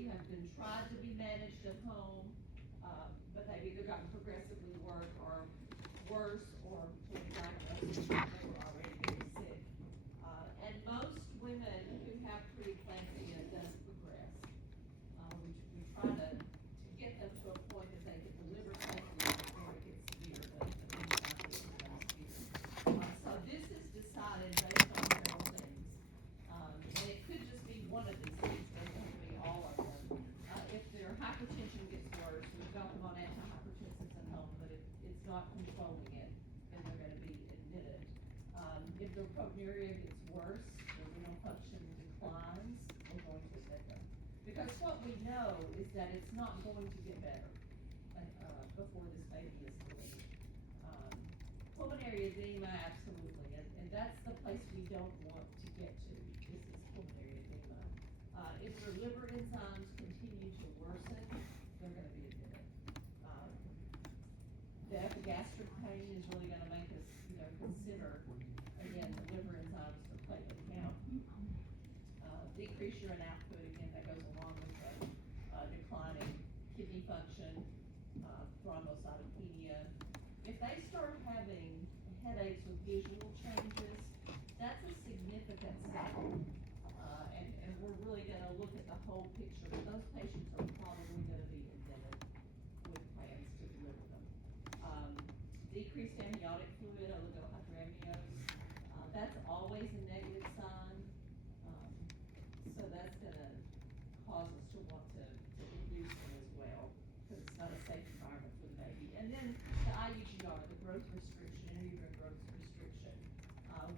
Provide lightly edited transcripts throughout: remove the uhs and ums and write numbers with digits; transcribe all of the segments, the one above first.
baby have been tried to be managed at home, but they've either gotten progressively worse or been diagnosed when they were already very sick. And most women who have preeclampsia does progress. We try to get them to a point that they can deliver safely before it gets severe, but many times it becomes severe. So this is decided based on several things. And it could just be one of these things, it doesn't have to be all of them. If their hypertension gets worse, we've got them on antihypertensives at home, but if it's not controlling it, then they're gonna be admitted. If their proteinuria gets worse, their renal function declines, we're going to admit them. Because what we know is that it's not going to get better, before this baby is delivered. Pulmonary edema, absolutely, and that's the place we don't want to get to, this is pulmonary edema. If their liver enzymes continue to worsen, they're gonna be admitted. The epigastric pain is really gonna make us, consider, again, the liver enzymes, the platelet count. Decrease urine output, again, that goes along with the, declining kidney function, thrombocytopenia. If they start having headaches with visual changes, that's a significant sign. And we're really gonna look at the whole picture. Those patients are probably gonna be admitted with plans to deliver them. Decreased amniotic fluid, oligohydramnios, that's always a negative sign. So that's gonna cause us to want to induce them as well, because it's not a safe environment for the baby. And then the IUGR, the growth restriction, intrauterine growth restriction.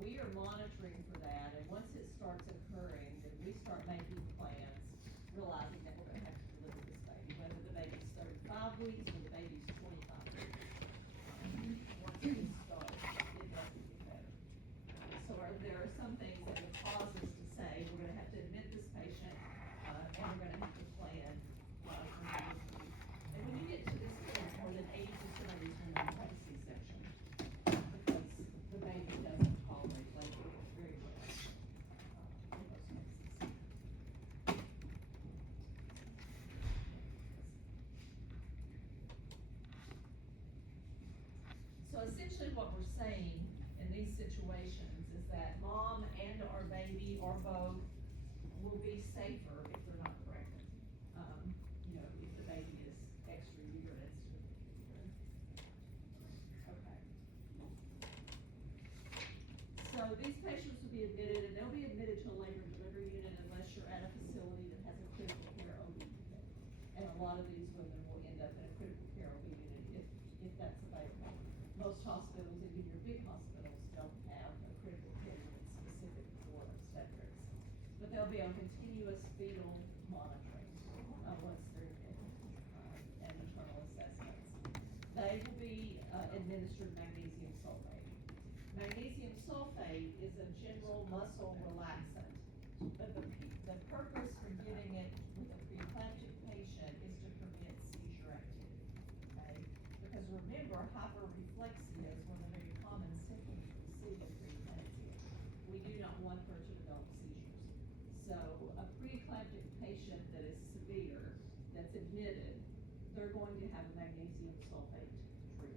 We are monitoring for that, and once it starts occurring, then we start making plans, realizing that we're gonna have to deliver this baby, whether the baby's 35 weeks or the baby's 25 weeks. Once it starts, it doesn't get better. So there are some things that would cause us to say, we're gonna have to admit this patient, and we're gonna have to plan, for delivery. And when you get to this point, more than 80% of these women have a C-section, because the baby doesn't tolerate labor very well, in most cases. So essentially what we're saying in these situations is that mom and our baby or both will be safer if they're not pregnant. If the baby is extra-uterine instead of intrauterine. Okay. So these patients will be admitted, and they'll be admitted to a labor and delivery unit unless you're at a facility that has a critical care OB unit. And a lot of these women will end up in a critical care OB unit if that's available. Most hospitals, even your big hospitals, don't have a critical care unit specific for obstetrics. But they'll be on continuous fetal monitoring, once they're admitted, and maternal assessments. They will be, administered magnesium sulfate. Magnesium sulfate is a general muscle relaxant, but the purpose for giving it with a preeclamptic patient is to prevent seizure activity, okay? Because remember, hyperreflexia is one of the very common symptoms we see in preeclampsia. We do not want her to develop seizures. So a preeclamptic patient that is severe, that's admitted, they're going to have a magnesium sulfate drip,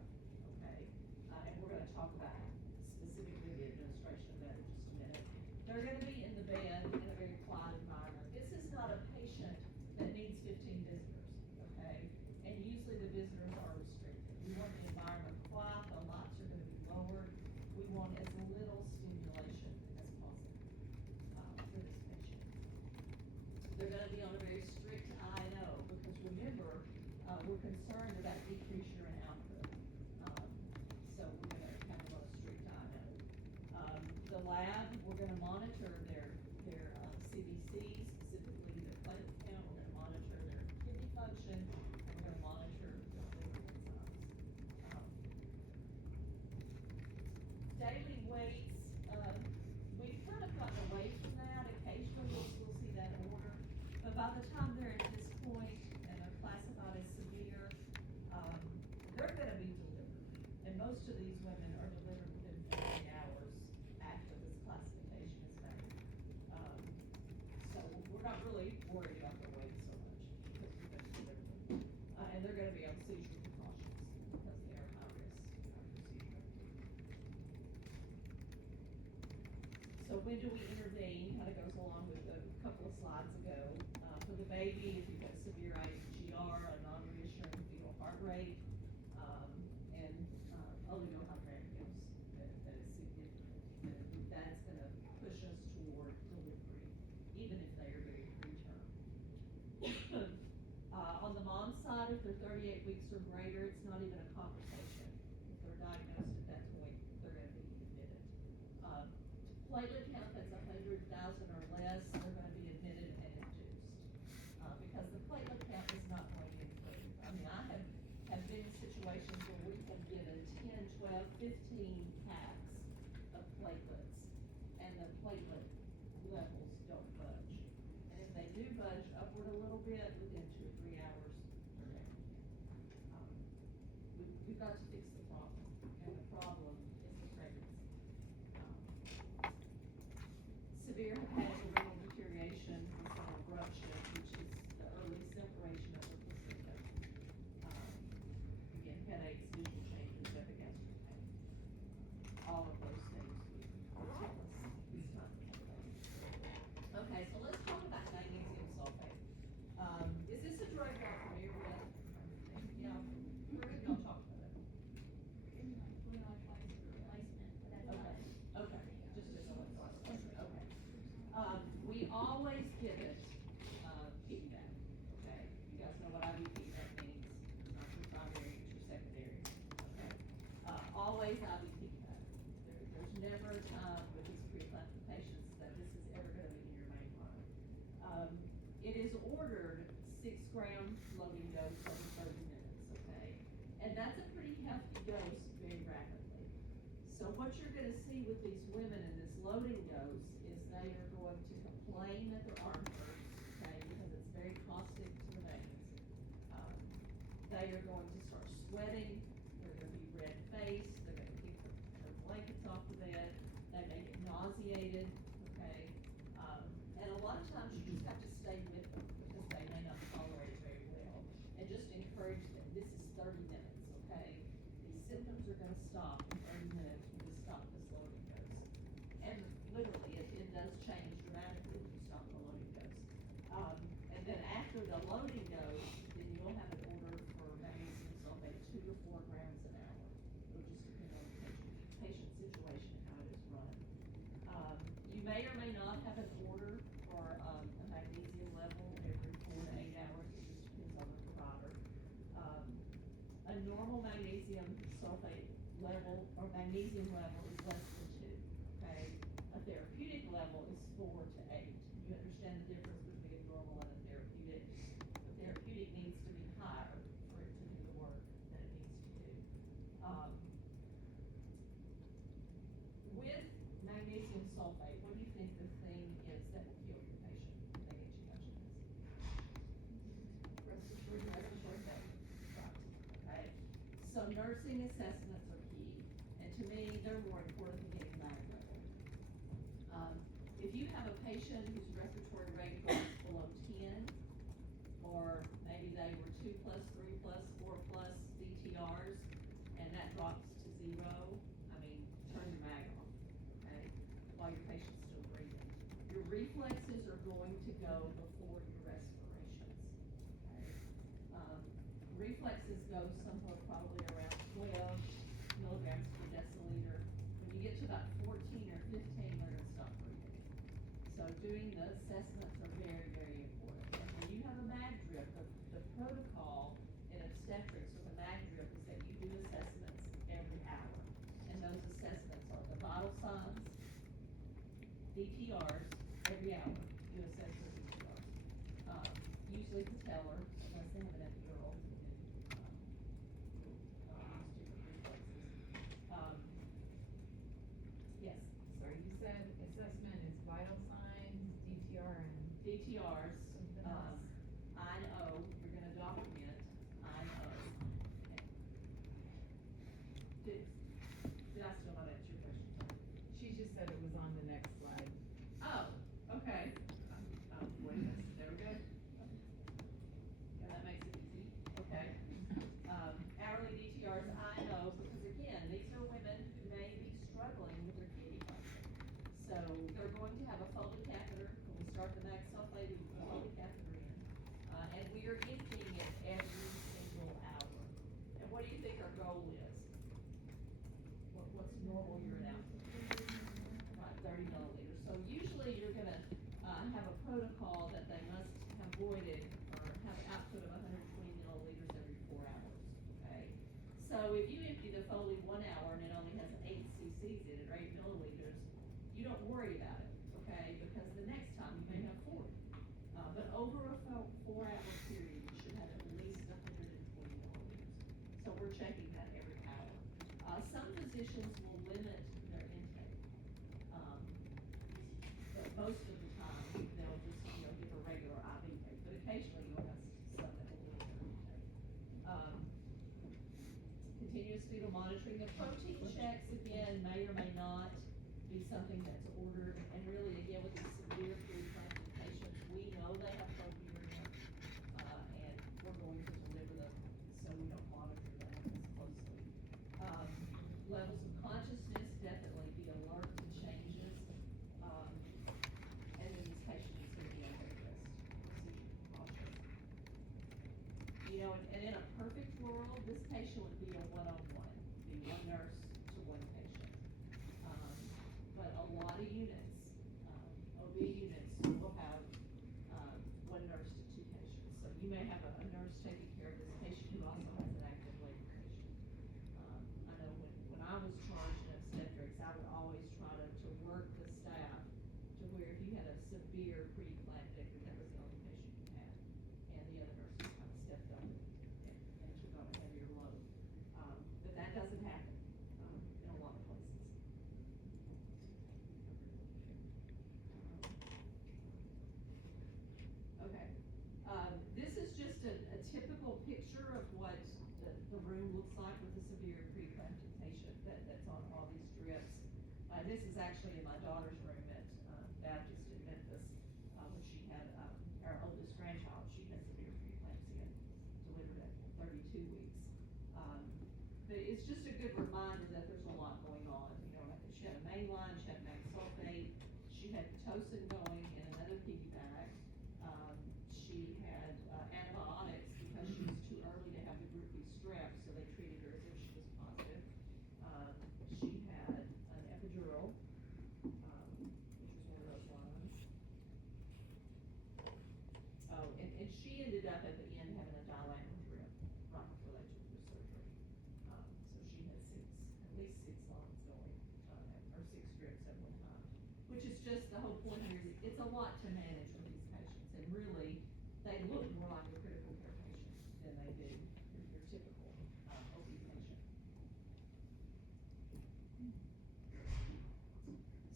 okay? And we're gonna talk about specifically the administration of that in just a minute. They're gonna be in the bed in a very quiet environment. This is not a patient that needs 15 visitors, okay? And usually the visitors are restricted. We want the environment quiet, the lights are gonna be lowered. We want as little stimulation as possible, for this patient. They're gonna be on a very strict I&O, because remember, we're concerned about decreased urine output. So we're gonna have a strict I&O. The lab, we're gonna monitor their CBC, specifically their platelet count. We're gonna monitor their kidney function, and we're gonna monitor their liver enzymes. Daily weights, we've kind of gotten away from that. Occasionally we'll see that order, but by the time they're at this point and they're classified as severe, they're gonna be delivered. And most of these women are delivered within 48 hours after this classification is made. So we're not really worried about the weight so much. when do we intervene, kind of goes along with a couple of slides ago. For the baby, if you've got severe IHGR, a non-reassuring fetal heart rate, and oligohydramnios, that is significant. That's gonna push us toward delivery, even if they are very preterm. On the mom's side, if they're 38 weeks or greater, it's not even a conversation. If they're diagnosed at that point, they're gonna be admitted. Platelet count that's 100,000 or less, they're gonna be admitted and induced. Because the platelet count is not going to improve. I mean, I have been in situations where we have given 10, 12, 15 packs of platelets, and the platelet levels don't budge. And if they do budge upward a little bit, within 2 or 3 hours, they're down again. We've got to fix the problem, and the problem is the pregnancy. Severe hepatorenal deterioration is an eruption, which is the early separation of the placenta. Again, headaches, visual changes, epigastric pain. All of those things will tell us it's time to have a baby. Okay, so let's talk about magnesium sulfate. Is this a drug y'all familiar with? Yeah, where have y'all talked about it? Okay, just as a replacement, okay. We always give it, piggyback, okay? You guys know what IV piggyback means, it's not your primary, it's your secondary, okay? Always IV piggyback. There's never a time with these preeclampsia patients that this is ever gonna be in your main line. It is ordered 6-gram loading dose every 30 minutes, okay? And that's a pretty hefty dose very rapidly. So what you're gonna see with these women in this loading dose is they are going to complain that their arm hurts, okay, because it's very caustic to the veins. They are going to start sweating, they're gonna be red-faced, they're gonna kick their blankets off the bed, they may get nauseated, okay? And a lot of times you just have to stay with them because they may not tolerate it very well. And just encourage them, this is 30 minutes, okay? These symptoms are gonna stop in 30 minutes when you stop this loading dose. And literally, it does change dramatically when you stop the loading dose. And then after the loading dose, then you'll have an order for magnesium sulfate 2 to 4 grams an hour. It'll just depend on the patient situation and how it is run. You may or may not have an order for a magnesium level every 4 to 8 hours. It just depends on the provider. A normal magnesium sulfate level or magnesium level is less than 2, okay? A therapeutic level is 4 to 8. You understand the difference between normal and a therapeutic? The therapeutic needs to be higher for it to do the work that it needs to do. With magnesium sulfate, what do you think the thing is that will kill your patient if they get too much of this? Respiratory failure. Right. Okay. So nursing assessments are key, and to me, they're more important than getting mag level. If you have a patient whose respiratory rate goes below 10, or maybe they were 2+, 3+, 4+ DTRs, and that drops to 0, I mean, turn your mag off, okay, while your patient's still breathing. Your reflexes are going to go before your respirations, okay? Reflexes go somewhere probably around 12 milligrams per deciliter. When you get to about 14 or 15, they're gonna stop breathing. So doing the assessments are very, very important. And when you have a mag drip, the protocol in obstetrics with a mag drip is that you do assessments every hour. And those assessments are the vital signs, DTRs, every hour, you assess the DTRs. Usually patellar, unless they have an epidural, use different reflexes. Yes? So you said assessment is vital signs, DTR and DTRs, something else. I-N-O, you're gonna document I-N-O. Did I still not answer your question? She just said it was on the next slide. Oh, okay. Wait, there we go. Yeah, that makes it easy, okay. Hourly DTRs, I-N-O, because again, these are women who may be struggling with their kidney function. So they're going So if you empty the Foley 1 hour and it only has 8 cc's in it, or 8 milliliters, you don't worry about it, okay? Because the next time you may have 40. But over a 4-hour period, you should have at least 120 milliliters. So we're checking that every hour. Some physicians will limit their intake. But most of the time, they'll just, give a regular IV intake, but occasionally you'll have some that will limit their intake. Continuous fetal monitoring. The protein checks, again, may or may not be something that's ordered, and really, again, with these severe pre-eclamptic patients, we know they have proteinuria, and we're going to deliver them, so we don't monitor that as closely. Levels of consciousness, definitely be alert to changes, and then this patient is going to be on wait list, procedure cautious. And in a perfect world, this patient would be a one-on-one, be one nurse to one patient. But a lot of units, OB units will have, one nurse to 2 patients. So you may have a nurse taking care of this patient who also has an active labor patient. I know when I was charged in obstetrics, I would always try to work the staff to where if you had a severe pre-eclamptic, that was the only patient you had, and the other nurses kind of stepped up and took on a heavier load. But that doesn't happen, in a lot of places. Okay, this is just a typical picture of what the room looks like with a severe pre-eclamptic patient that's on all these drips. This is actually in my daughter's room at Baptist in Memphis, when she had our oldest grandchild. She had severe preeclampsia, delivered at 32 weeks. But it's just a good reminder that there's a lot going on. She had a mainline, she had max sulfate, she had Pitocin going in another piggyback. She had antibiotics because she was too early to have the group B strep, so they treated her as if she was positive. She had an epidural, which was one of those ones. Oh, and she ended up at the end having a dilator drip right before they took her surgery. So she had at least six lines going, or 6 drips at one time. Which is just, the whole point here is it's a lot to manage with these patients, and really, they look more like a critical care patient than they do your typical OB patient.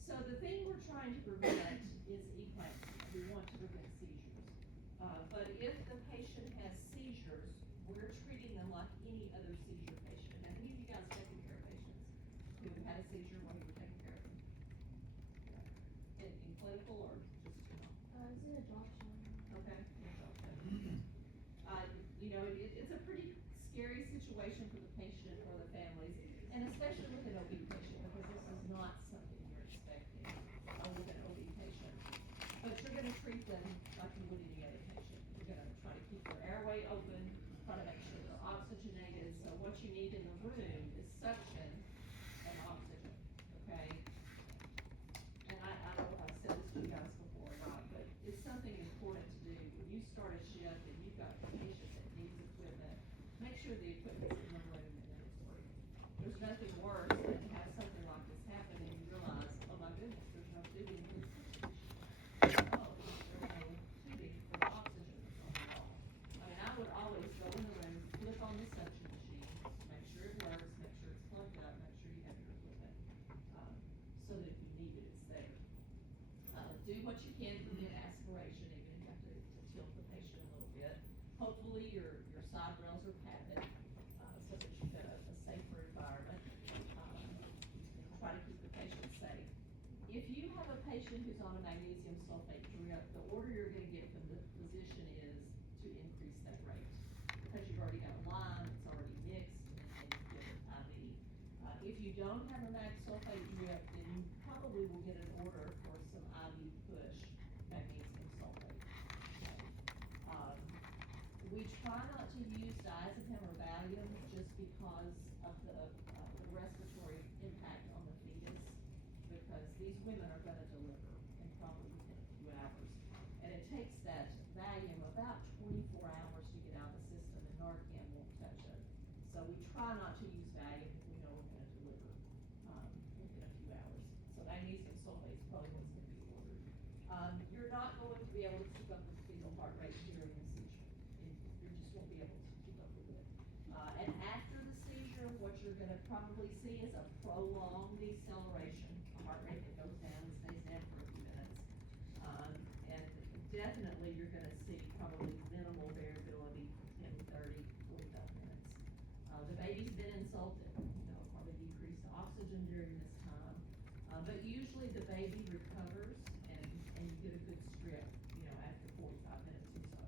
So the thing we're trying to prevent is eclampsia. We want to prevent seizures. But if the patient has seizures, we're treating them like any other seizure patient. Have any of you guys taken care of patients who had a seizure while you were taking care of them? In clinical or just, It's in a drop shot. Okay. It's a pretty scary situation for the patient or the families, and especially with an OB patient, because this is not something you're expecting with an OB patient. But you're gonna treat them like you would any other patient. You're gonna try to keep their airway open, try to make sure they're oxygenated. So what you need in the room is suction and oxygen, okay? And I don't know if I've said this to you guys before or not, but it's something important to do. When you start a shift and you've got a patient that needs equipment, make sure the equipment's in the room and that it's working. There's nothing worse than to have something like this happen and you realize, oh my goodness, there's no tubing for the suction machine. Oh, there's no tubing for the oxygen that's on the wall. I would always go in the room, flip on the suction machine, make sure it works, make sure it's plugged up, make sure you have your equipment, so that if you need it, it's there. Do what you can to prevent aspiration, even if you have to tilt the patient a little bit. Hopefully your side rails are padded, so that you've got a safer environment. Try to keep the patient safe. If you have a patient who's on a magnesium sulfate drip, the order you're gonna get from the physician is to increase that rate. Because you've already got a line, it's already mixed, and you give it IV. If you don't have a max sulfate drip, then you probably will get an order for some IV push magnesium sulfate. Okay. We try not to use diazepam or Valium just because of the respiratory impact on the fetus, because these women are gonna deliver in probably within a few hours. And it takes that Valium about 24 hours to get out of the system, and Narcan won't touch it. So we try not to use prolonged deceleration, a heart rate that goes down and stays down for a few minutes. And definitely you're gonna see probably minimal variability in 30, 45 minutes. The baby's been insulted, probably decreased oxygen during this time. But usually the baby recovers and you get a good strip, after 45 minutes or so.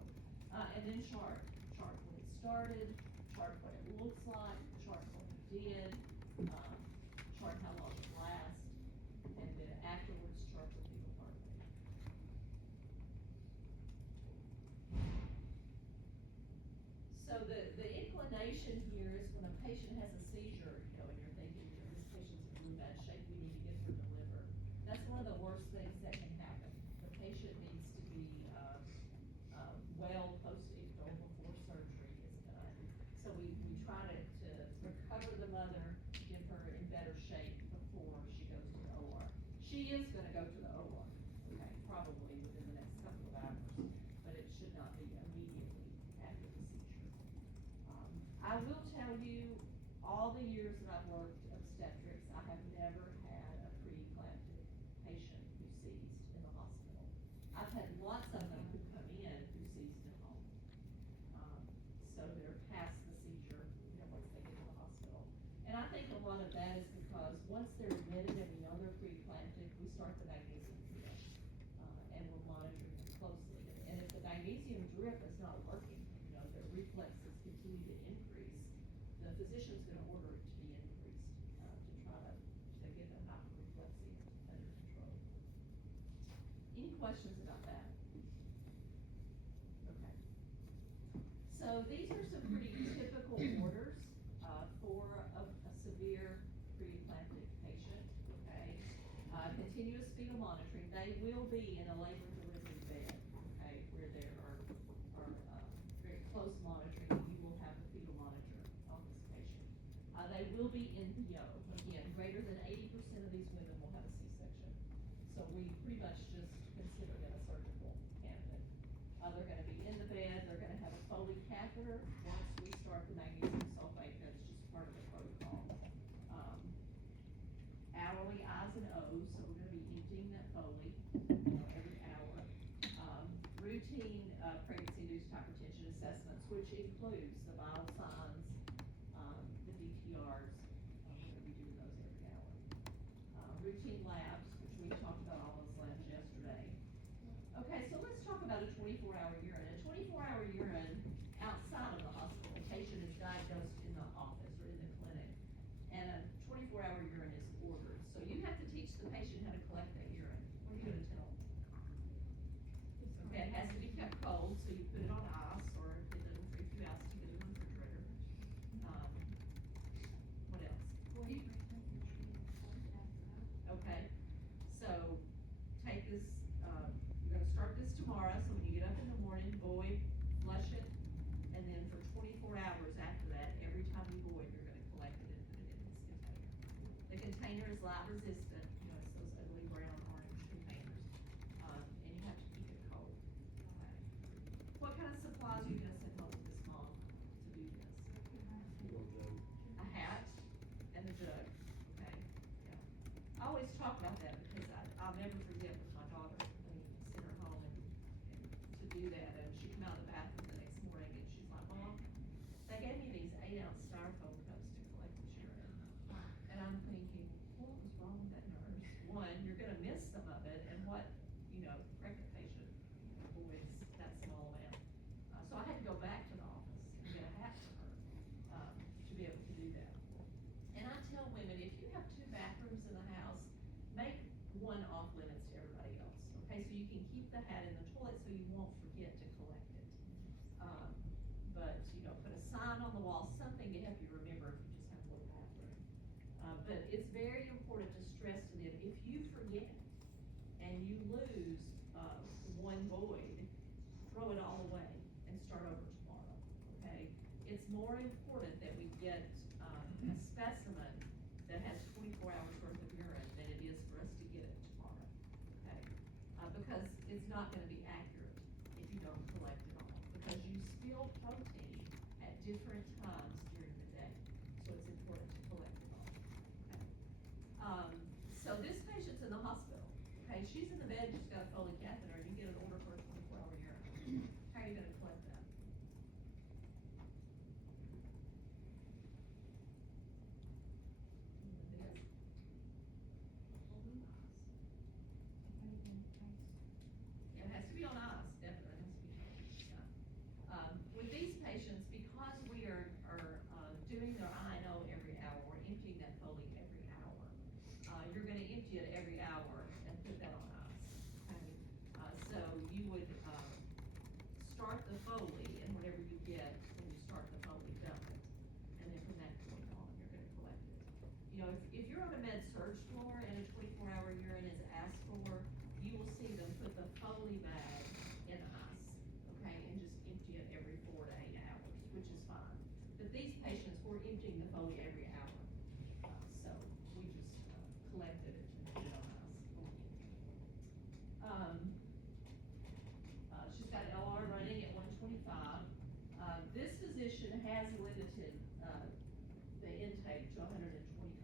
And then chart what it started, chart what it looks like, chart what it did, chart how long it lasts, and then afterwards chart the fetal heart rate. So the inclination here is when a patient has a seizure, and you're thinking, this patient's in really bad shape, we need to get her delivered. That's one of the worst things that can happen. The patient needs to be, well post-ictal before surgery is done. So we try to recover the mother, get her in better shape before she goes to the OR. She is gonna go to the OR, okay, probably within the next couple of hours, but it should not be immediately after the seizure. I will tell you, all the years that I've worked obstetrics, I have never had a pre-eclamptic patient who seized in the hospital. I've had lots of them who come in who seized at home. So they're past the seizure, once they get to the hospital. And I think a lot of that is because once they're admitted and we know they're pre-eclamptic, we start the magnesium drip. And we're monitoring them closely. And if the magnesium drip is not working, their reflexes continue to increase, the physician's gonna order it to be increased, to try to get the hyperreflexia under control. Any questions about that? Okay. So these are some pretty typical orders, for a severe pre-eclamptic patient, okay? Continuous fetal monitoring, they will be in a labor delivery bed, okay, where there are very close monitoring. You will have a fetal monitor on this patient. They will be NPO. Again, greater than 80% of these women will have a C-section. So we pretty much just consider them a surgical candidate. They're gonna be in the bed, they're gonna have a Foley catheter. Once we start the magnesium sulfate, that's just part of the protocol. Hourly I's and O's, so we're gonna be emptying that Foley, every hour. Routine, pregnancy-induced hypertension assessments, which includes the vital signs, the DTRs, we're gonna be doing those every hour. Routine labs, which we talked about all those labs yesterday. Okay, so let's talk about a 24-hour urine. A 24-hour urine outside of the hospital, the patient is diagnosed in the office or in the clinic, and a 24-hour urine is ordered. So you have to teach the patient how to collect that urine. What are you gonna tell them? Okay, it has to be kept cold, so you put it on ice, or if it doesn't freak you out, stick it in the refrigerator. What else? Okay, so take this, you're gonna start this tomorrow, so when you get up in the morning, void, flush it, and then for 24 hours after that, every time you void, you're gonna collect it and put it in this container. The container is light resistant, it's those ugly brown orange containers, and you have to keep it cold. Okay. What kind of supplies are you gonna send home to this mom to do this? A hat and a jug, okay, yeah. I always talk about that because I'll never forget with my daughter, when we sent her home and to do that, and she came out of the bathroom the next morning and she's like, Mom, they gave me these 8-ounce styrofoam cups to collect this urine. And I'm thinking, what was wrong with that nurse? One, you're gonna miss some of it, and what, pregnant patient voids that small amount. So I had to go back to the office and get a hat for her, to be able to do that. And I tell women, if you have 2 bathrooms in the house, make one off limits to everybody else, okay? So you can keep the hat in the toilet so you won't forget to collect it. But, put a sign on the wall, something to help you remember if you just have one bathroom. But it's very important to stress to them, if you forget and you lose, one void, throw it all away and start over tomorrow, okay? It's more important that we get, a specimen that has 24 hours worth of urine than it is for us to get it tomorrow, okay? Because it's not gonna be accurate if you don't collect it all, because you spill protein at different times during the day, so it's important to collect it all, okay? So this patient's in the hospital, okay, she's in the bed, she's got a Foley catheter, and you get an order for a 24-hour urine. How are you gonna collect that? This? It has to be on ice, definitely, it has to be on ice, yeah. With these patients, because we are doing their INO every hour, we're emptying that Foley every hour. You're gonna empty it every hour and put that on ice, okay? So you would, start the Foley, and whatever you get when you start the Foley, dump it. And then from that point on, you're gonna collect it. You know, if you're on a med-surg floor and a 24-hour urine is asked for, you will see them put the Foley bag in ice, okay, and just empty it every 4 to 8 hours, which is fine. But these patients, we're emptying the Foley every hour, so we just collected it and put it on ice. She's got LR running at 125. This physician has limited the intake to 125.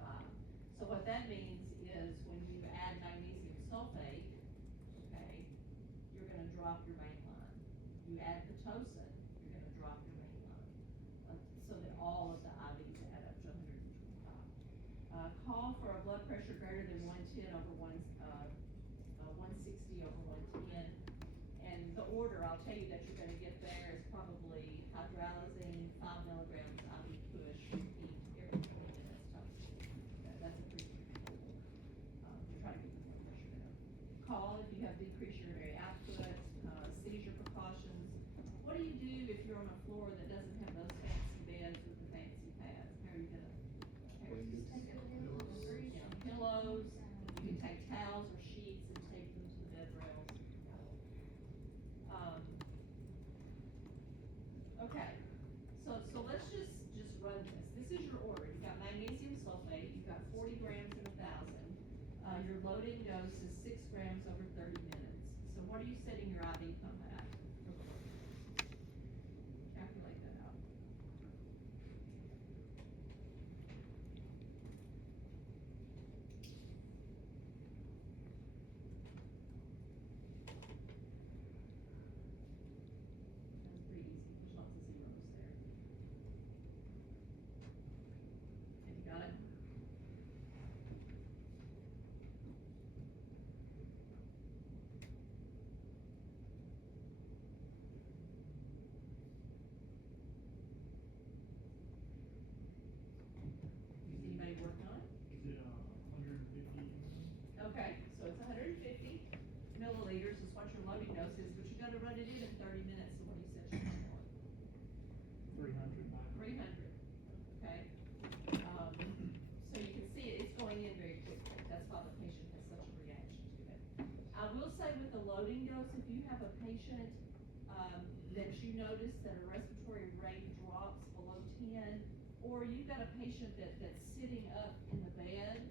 So what that means is when you add magnesium sulfate, okay, you're gonna drop your main line. You add Pitocin, you're gonna drop your main line. So that all of the IVs add up to 125. Call for a blood pressure greater than 110 over 160 over 110. And the order, I'll tell you that you're gonna get there is probably hydralazine, 5 milligrams IV push, repeat every 20 minutes Tocin. That's a pretty good order, to try to get the blood pressure down. Call if you have decreased urinary output, seizure precautions. What do you do if you're on a floor that doesn't have those fancy beds with the fancy pads? How are you gonna? Take a pillow. Yeah, pillows, you can take towels or sheets and tape them to the bed rails. Okay, so let's just run this. This is your order. You've got magnesium sulfate, you've got 40 grams in 1,000. Your loading dose is 6 grams over 30 minutes. So what are you setting your IV pump at? Calculate that out. That's pretty easy, there's lots of zeros there. Have you got it? Is anybody working on it? Is it 150? Okay, so it's 150 milliliters is what your loading dose is, but you gotta run it in 30 minutes, so what do you set your time for? 300. 300, okay? So you can see it's going in very quickly, that's why the patient has such a reaction to it. I will say with the loading dose, if you have a patient, that you notice that a respiratory rate drops below 10, or you've got a patient that's sitting up in the bed,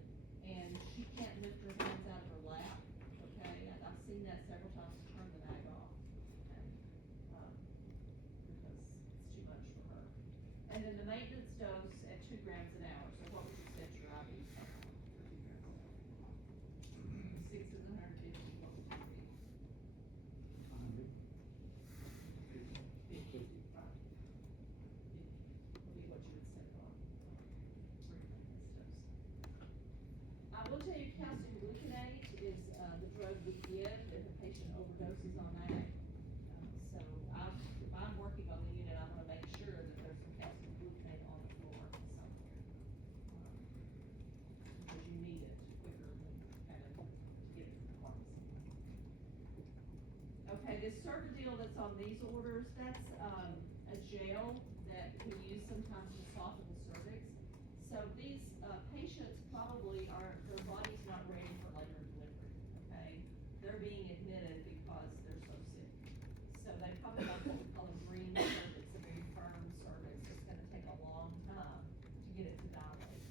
and she can't lift her hands out of her lap, okay? I've seen that several times, turn the bag off, okay? Because it's too much for her. And then the maintenance dose at 2 grams an hour, so what would you set your IV for 2 grams an hour? 6 is 150, what would you be? 100. 50, right. 50 would be what you would set on for your maintenance dose. I will tell you, calcium gluconate is, the drug we give if a patient overdoses on that. So if I'm working on the unit, I wanna make sure that there's some calcium gluconate on the floor somewhere. Because you need it quicker than kind of to get it to the pharmacy. Okay, this Cervidil that's on these orders, that's, a gel that we use sometimes to soften the cervix. So these, patients probably their body's not ready for labor and delivery, okay? They're being admitted because they're so sick. So they probably have what we call a green cervix, a very firm cervix. It's gonna take a long time to get it to dilate.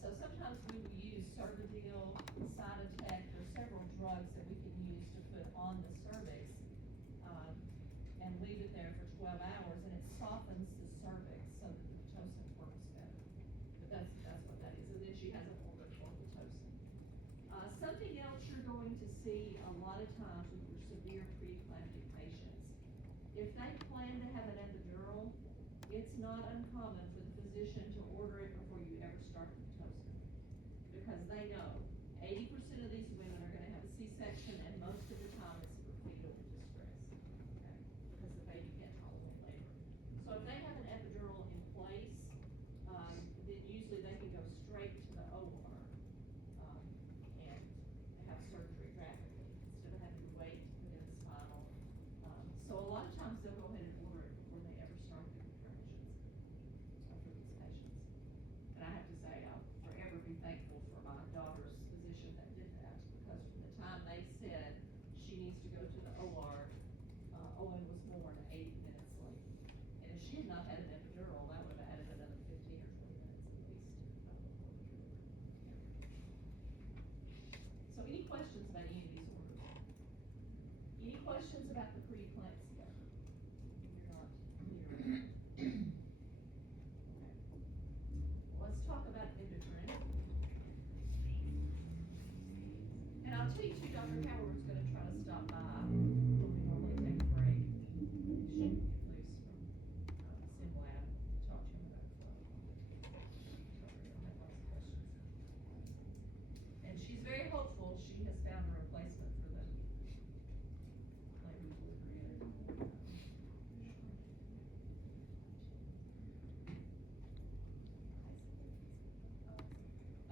So sometimes we will use Cervidil, Cytotec, there's several drugs that we can use to put on the cervix, and leave it there for 12 hours, and it softens the cervix so that the Pitocin works better. But that's what that is, and then she has an order for Pitocin. it's not uncommon for the physician to order it before you ever start the Pitocin. Because they know 80% of these women are gonna have a C-section, and most of the time it's for fetal distress, okay? Because the baby can't tolerate labor. So if they have an epidural in place, then usually they can go straight to the OR, and have surgery rapidly, instead of having to wait to put in spinal. So a lot of times they'll go ahead and order it before they ever start the contractions, for these patients. And I have to say, I'll forever be thankful for my daughter's physician that did that, because from the time they said she needs to go to the OR, Owen was born 8 minutes late. And if she had not had an epidural, that would have added another 15 or 20 minutes at least. So any questions about any of these orders? Any questions about the preeclampsia? You're not clear. Okay. Let's talk about endocrine. And I'll tell you too, Dr. Howard's gonna try to stop by when we normally take a break. She can get loose from, sim lab, talk to him about flow. Have lots of questions. And she's very hopeful, she has found a replacement for the labor delivery.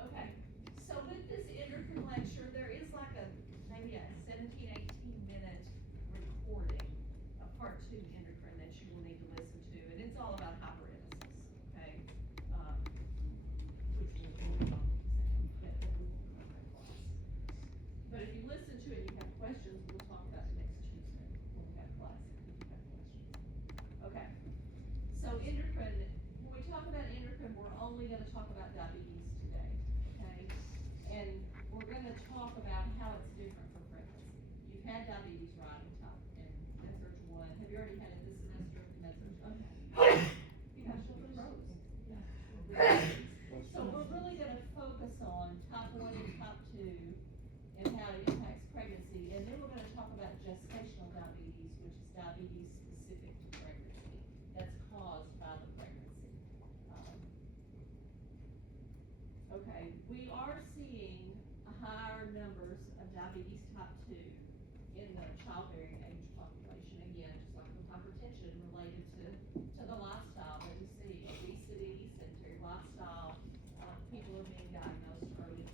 Okay, so with this endocrine lecture, there is like maybe a 17-18 minute recording of part 2 endocrine that you will need to listen to, and it's all about hyperemesis, okay? Which will be on the exam, that we will cover in class. But if you listen to it and you have questions, we'll talk about it next Tuesday when we have class, if you have questions. Okay, so endocrine, when we talk about endocrine, we're only gonna talk about diabetes today, okay? And we're gonna talk about how it's different for pregnancy. You've had diabetes, right, in med-surg 1. Have you already had it this semester, med-surg? Okay. You got sugar rose. So we're really gonna focus on type 1 and type 2 and how it impacts pregnancy. And then we're gonna talk about gestational diabetes, which is diabetes specific to pregnancy, that's caused by the pregnancy. Okay, we are seeing higher numbers of diabetes type 2 in the childbearing age population, again, just like with hypertension related to the lifestyle that we see, obesity, sedentary lifestyle, people are being diagnosed earlier.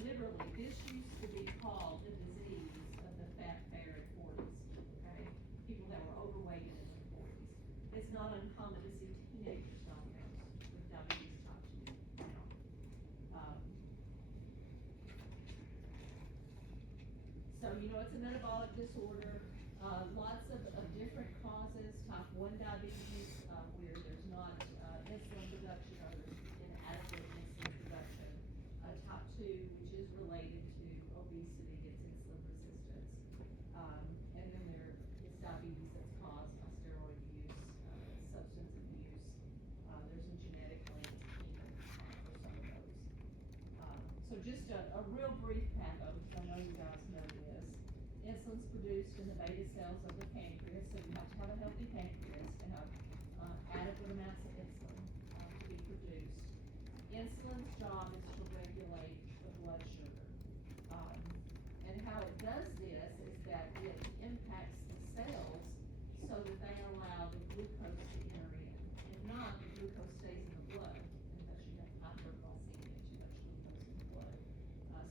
Literally, this used to be called the disease of the fat, fair, and 40s, okay? People that were overweight and in their 40s. It's not uncommon to see teenagers diagnosed with diabetes type 2 now. So, it's a metabolic disorder, lots of different causes, type 1 diabetes, where there's not, insulin production or there's inadequate insulin production. Type 2, which is related to obesity, it's insulin resistance. And then there is diabetes that's caused by steroid use, substance abuse. There's a genetic link even for some of those. So just a real brief patho, because I know you guys know this. Insulin's produced in the beta cells of the pancreas, so you have to have a healthy pancreas to have adequate amounts of insulin to be produced. Insulin's job is to regulate the blood sugar. And how it does this is that it impacts the cells so that they allow the glucose to enter in. If not, the glucose stays in the blood, unless you have hyperglycemia, too much glucose in the blood,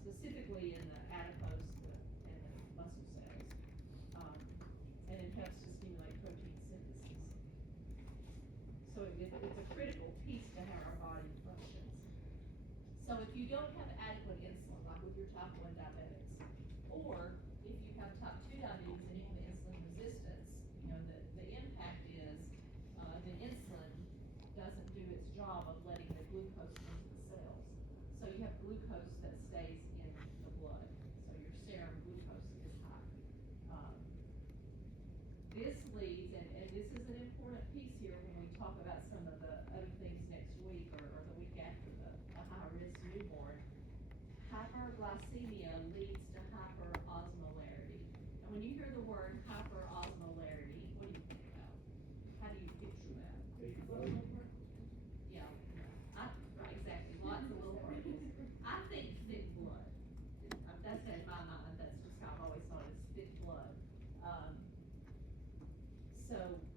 specifically in the adipose and the muscle cells. And it helps to stimulate protein synthesis. So it's a critical piece to how our body functions. So if you don't have adequate insulin, like with your type 1 diabetics, or if you have type 2 diabetes and you have insulin resistance, the impact is the insulin doesn't do its job of letting the glucose into the cells. So you have glucose that stays in the blood. So your serum glucose is high. This leads, and this is an important piece here when we talk about some of the other things next week or the week after the high-risk newborn. Hyperglycemia leads to hyperosmolarity. And when you hear the word hyperosmolarity, what do you think about? How do you picture that?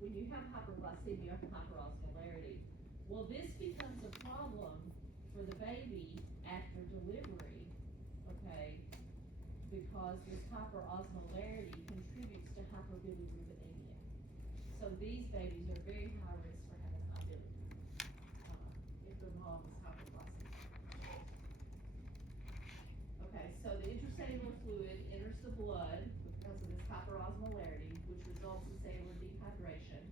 when you have hyperglycemia or hyperosmolarity, well, this becomes a problem for the baby after delivery, okay? Because this hyperosmolarity contributes to hyperbilirubinemia. So these babies are very high risk for having high bilirubin, if their mom is hyperglycemic. Okay, so the intracellular fluid enters the blood because of this hyperosmolarity, which results in cellular dehydration.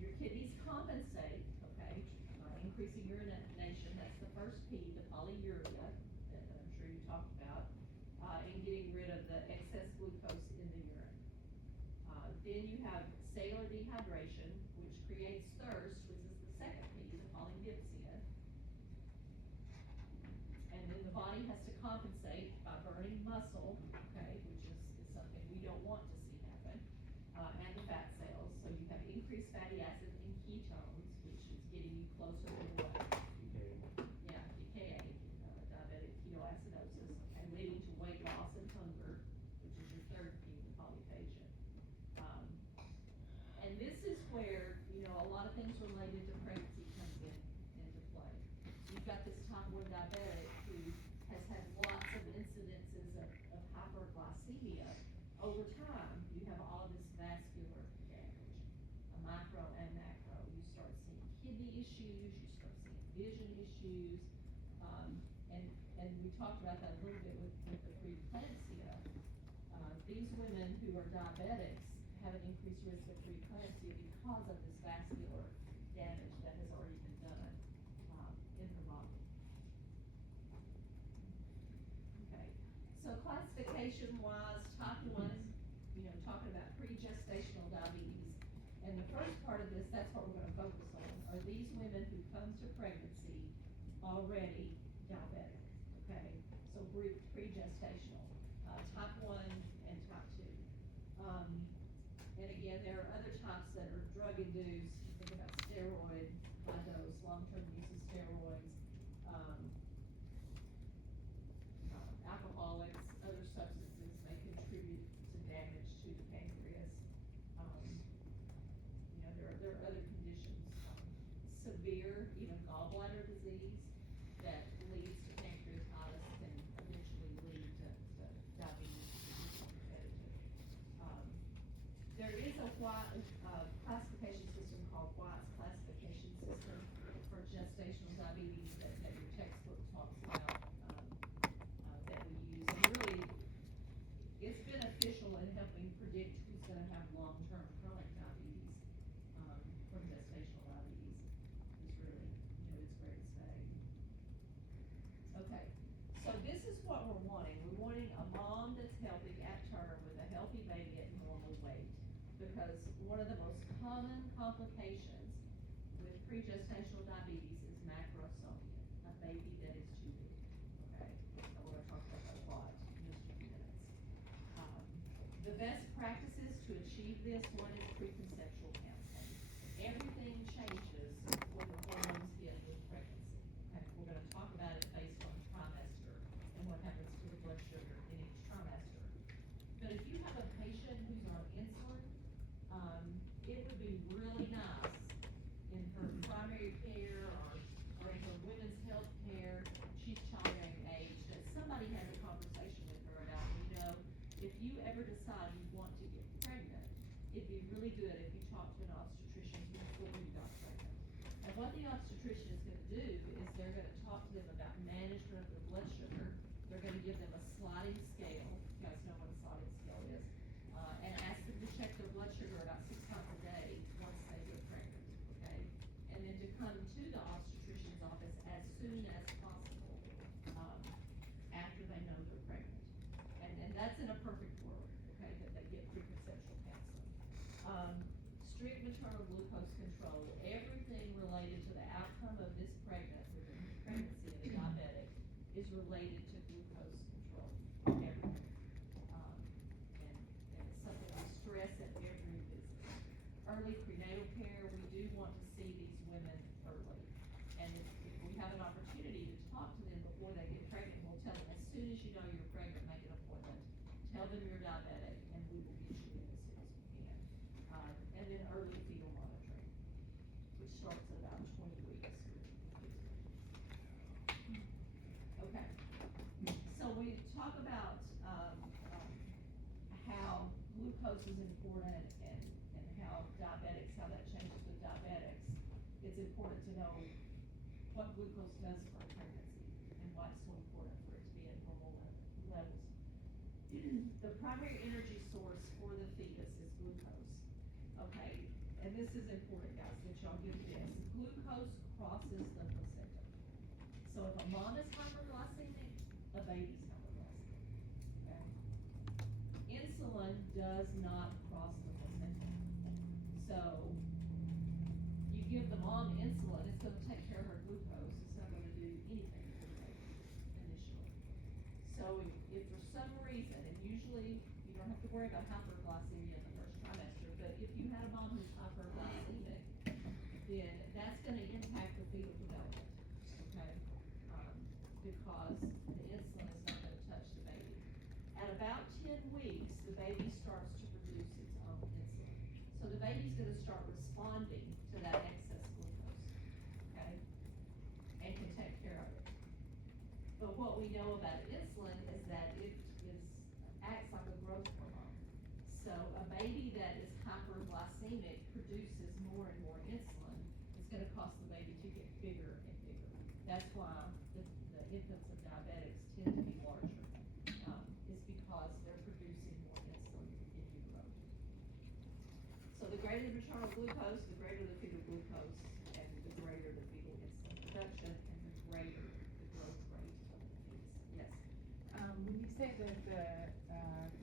Your kidneys compensate, okay, by increasing urination, that's the first P, the polyuria, that I'm sure you talked about, and getting rid of the excess glucose in the urine. Then you have cellular dehydration, which creates thirst, which is the second P, the polydipsia. And then the body has to compensate by burning muscle, okay, which is something we don't want to see happen, and the fat cells. So you have increased fatty acids and ketones, which is getting you closer to what? Yeah, DKA, diabetic ketoacidosis, and leading to weight loss and hunger, which is your third P, the polyphagia. And this is where, a lot of things related to pregnancy comes into play. You've got this type 1 diabetic who has had lots of incidences of hyperglycemia. Over time, you have all this vascular damage, micro and macro. You start seeing kidney issues, you start seeing vision issues, and we talked about that a little bit with the preeclampsia. These women who are diabetics have an increased risk of preeclampsia because of this vascular damage that has already been done in the body. Okay, so classification-wise, type 1, talking about pre-gestational diabetes. And the first part of this, that's what we're gonna focus on, are these women who come to pregnancy already diabetic, okay? So pre-gestational, type 1 and type 2. And again, there are other types that are drug-induced. Think about steroid, high dose, long-term use of steroids, alcoholics, other substances may contribute to damage to the pancreas. There are other conditions, severe, even gallbladder disease that leads to pancreatitis can eventually lead to diabetes. There is a classification system called White's classification system for gestational diabetes that your textbook talks about, that we use. And really, it's beneficial in helping predict who's gonna have long-term chronic diabetes, from gestational diabetes. It's really, it's great to say. Okay, so this is what we're wanting. We're wanting a mom that's healthy at term with a healthy baby at normal weight. Because one of the most common complications with pre-gestational diabetes is macrosomia, a baby that is too big, okay? So we're gonna talk about that a lot in just a few minutes. The best practices to achieve this, one is preconceptual counseling. Everything changes when the hormones hit with pregnancy, okay? We're gonna talk about it based on trimester and what happens to the blood sugar in each trimester. But if you have a patient who's on insulin, it would be really nice in her primary care or in her women's health care, she's childbearing age, that somebody has a conversation with her about, if you ever decide you want to get pregnant, it'd be really good if you talk to an obstetrician before you got pregnant. And what the obstetrician is gonna do is they're gonna talk to them about management of their blood sugar. They're gonna give them a sliding scale. You guys know what a sliding scale is. And ask them to check their blood sugar about 6 times a day once they get pregnant, okay? And then to come to the obstetrician's office as soon as possible, after they know they're pregnant. And that's in a perfect world, okay, that they get preconceptual counseling. Strict maternal glucose control, everything related to the outcome of this pregnancy of a diabetic is related to glucose control, everything. And it's something we stress at every visit. Early prenatal care, we do want to see these women early. And if we have an opportunity to talk to them before they get pregnant, we'll tell them, as soon as you know you're pregnant, make an appointment. Tell them you're diabetic, and we will get you in as soon as we can. And then early fetal is important and how diabetics, how that changes with diabetics, it's important to know what glucose does for a pregnancy and why it's so important for it to be at normal levels. The primary energy source for the fetus is glucose, okay? And this is important, guys, that y'all get this. Glucose crosses the placenta. So if a mom is hyperglycemic, a baby's hyperglycemic, okay? Insulin does not cross the placenta. So you give the mom insulin, it's gonna take care of her glucose, it's not gonna do anything for the baby initially. So if for some reason, and usually you don't have to worry about hyperglycemia in the first trimester, but if you had a mom who's hyperglycemic, then that's gonna impact the fetal development, okay? Because the insulin is not gonna touch the baby. At about 10 weeks, the baby starts to produce its own insulin. So the baby's gonna start responding to that excess glucose, okay? And can take care of it. But what we know about insulin is that it acts like a growth hormone. So a baby that is hyperglycemic produces more and more insulin. It's gonna cause the baby to get bigger and bigger. That's why the infants of diabetics tend to be larger. It's because they're producing more insulin in utero. So the greater the maternal glucose, the greater the fetal glucose, and the greater the fetal insulin production, and the greater the growth rate of the fetus. Yes. When you say that the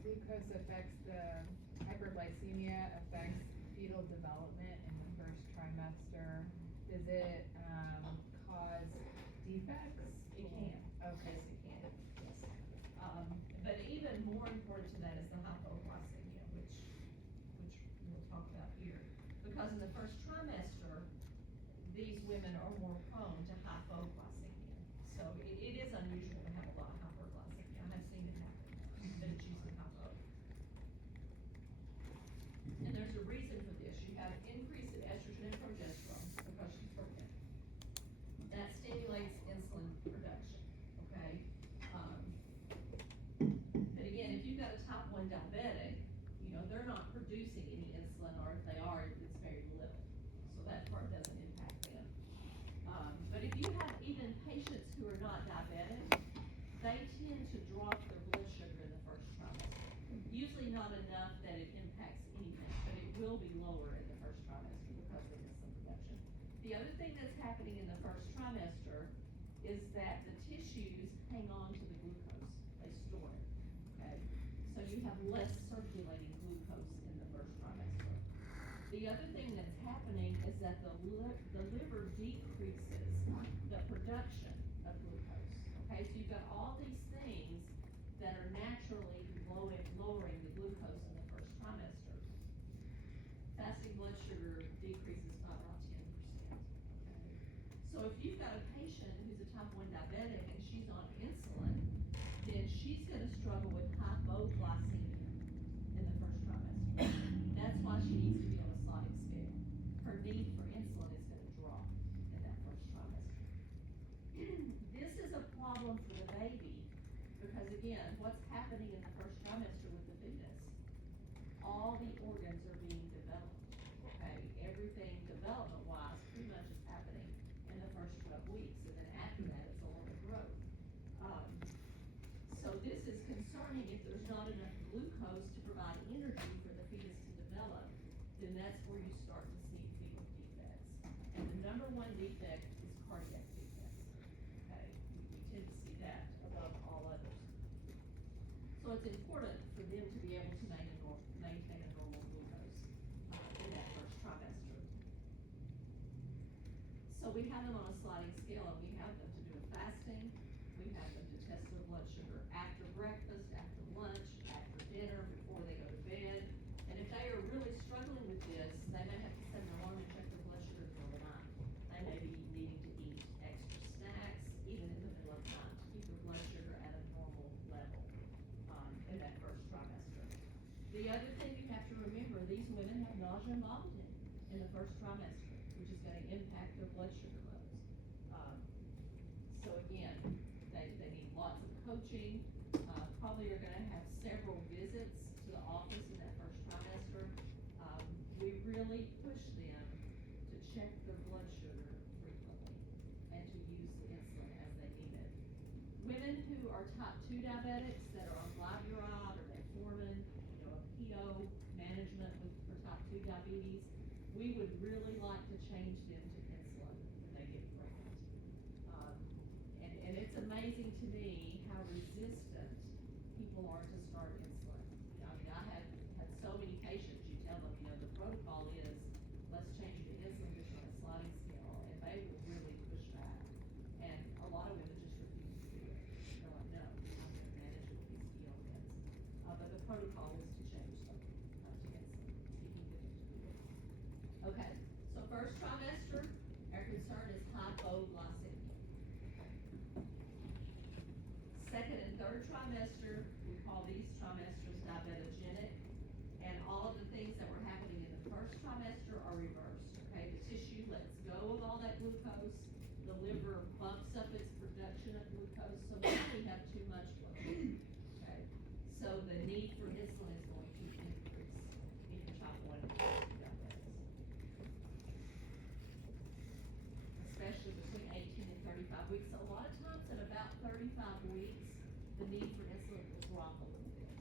glucose affects the hyperglycemia affects fetal development in the first trimester, does it cause defects? It can. Okay. Yes, it can. Yes. But even more important to that is the hypoglycemia, which we'll talk about here. Because in the first trimester, these women are more prone to hypoglycemia. So it is unusual to have a lot of hyperglycemia. I have seen it happen, but it's usually hypo. And there's a reason for this. You have increase in estrogen and progesterone because she's pregnant. That stimulates insulin production, okay? But again, if you've got a type 1 diabetic, you know, they're not producing any insulin, or if they are, it's very little. So that part doesn't impact them. But if you have even patients who are not diabetic, they tend to drop their blood sugar in the first trimester. Usually not enough that it impacts anything, but it will be lower in the first trimester because of insulin production. The other thing that's happening in the first trimester is that the tissues hang on to the glucose. They store it, okay? So you have less circulating glucose in the first trimester. The other thing that's happening is that the liver decreases the production of glucose, okay? So you've got all these things that are naturally lowering the glucose in the first trimester. Fasting blood sugar decreases by about 10%, okay? So if you've got a patient who's a type 1 diabetic and she's on insulin, then she's gonna struggle with hypoglycemia in the first trimester. That's why she needs to be on a sliding scale. Her need for insulin is gonna drop in that first trimester. This is a problem for the baby because again, what's happening in the first trimester with the fetus? All the organs are being developed, okay? Everything development-wise pretty much is happening in the first 12 weeks, and then after that, it's all the growth. So this is concerning if there's not enough glucose to provide energy for the fetus to develop, then that's where you start to see fetal defects. And the number 1 defect is cardiac defects, okay? We tend to see that above all others. So it's important for them to be able to maintain a normal glucose in that first trimester. So we have them on a sliding scale, and we have them to do a fasting. We have them to test their blood sugar after breakfast, after lunch, after dinner, before they go to bed. And if they are really struggling with this, they may have to set an alarm and check their blood sugar during the night. They may be needing to eat extra snacks, even in the middle of the night, to keep their blood sugar at a normal level in that first trimester. The other thing you have to remember, these women have nausea and vomiting in the first trimester, which is gonna impact their blood sugar levels. So again, they need lots of coaching, probably are gonna have several visits to the office in that first trimester really push them to check their blood sugar frequently and to use the insulin as they need it. Women who are type 2 diabetics that are on glyburide or metformin, a PO management for type 2 diabetes, we would really like to change them to insulin when they get pregnant. And it's amazing to me how resistant people are to start insulin. I have had so many patients, you tell them, the protocol is, let's change you to insulin just on a sliding scale, and they will really push back. And a lot of women just refuse to do it. They're like, no, I'm gonna manage with these PO meds. But the protocol is to change them, to insulin, so you can get them to do it. Okay, so first trimester, our concern is hypoglycemia. Second and third trimester, we call these trimesters diabetogenic, and all of the things that were happening in the first trimester are reversed, okay? The tissue lets go of all that glucose, the liver bumps up its production of glucose, so now we have too much glucose, okay? So the need for insulin is going to increase in your type 1 and type 2 diabetes. Especially between 18 and 35 weeks. So a lot of times at about 35 weeks, the need for insulin will drop a little bit.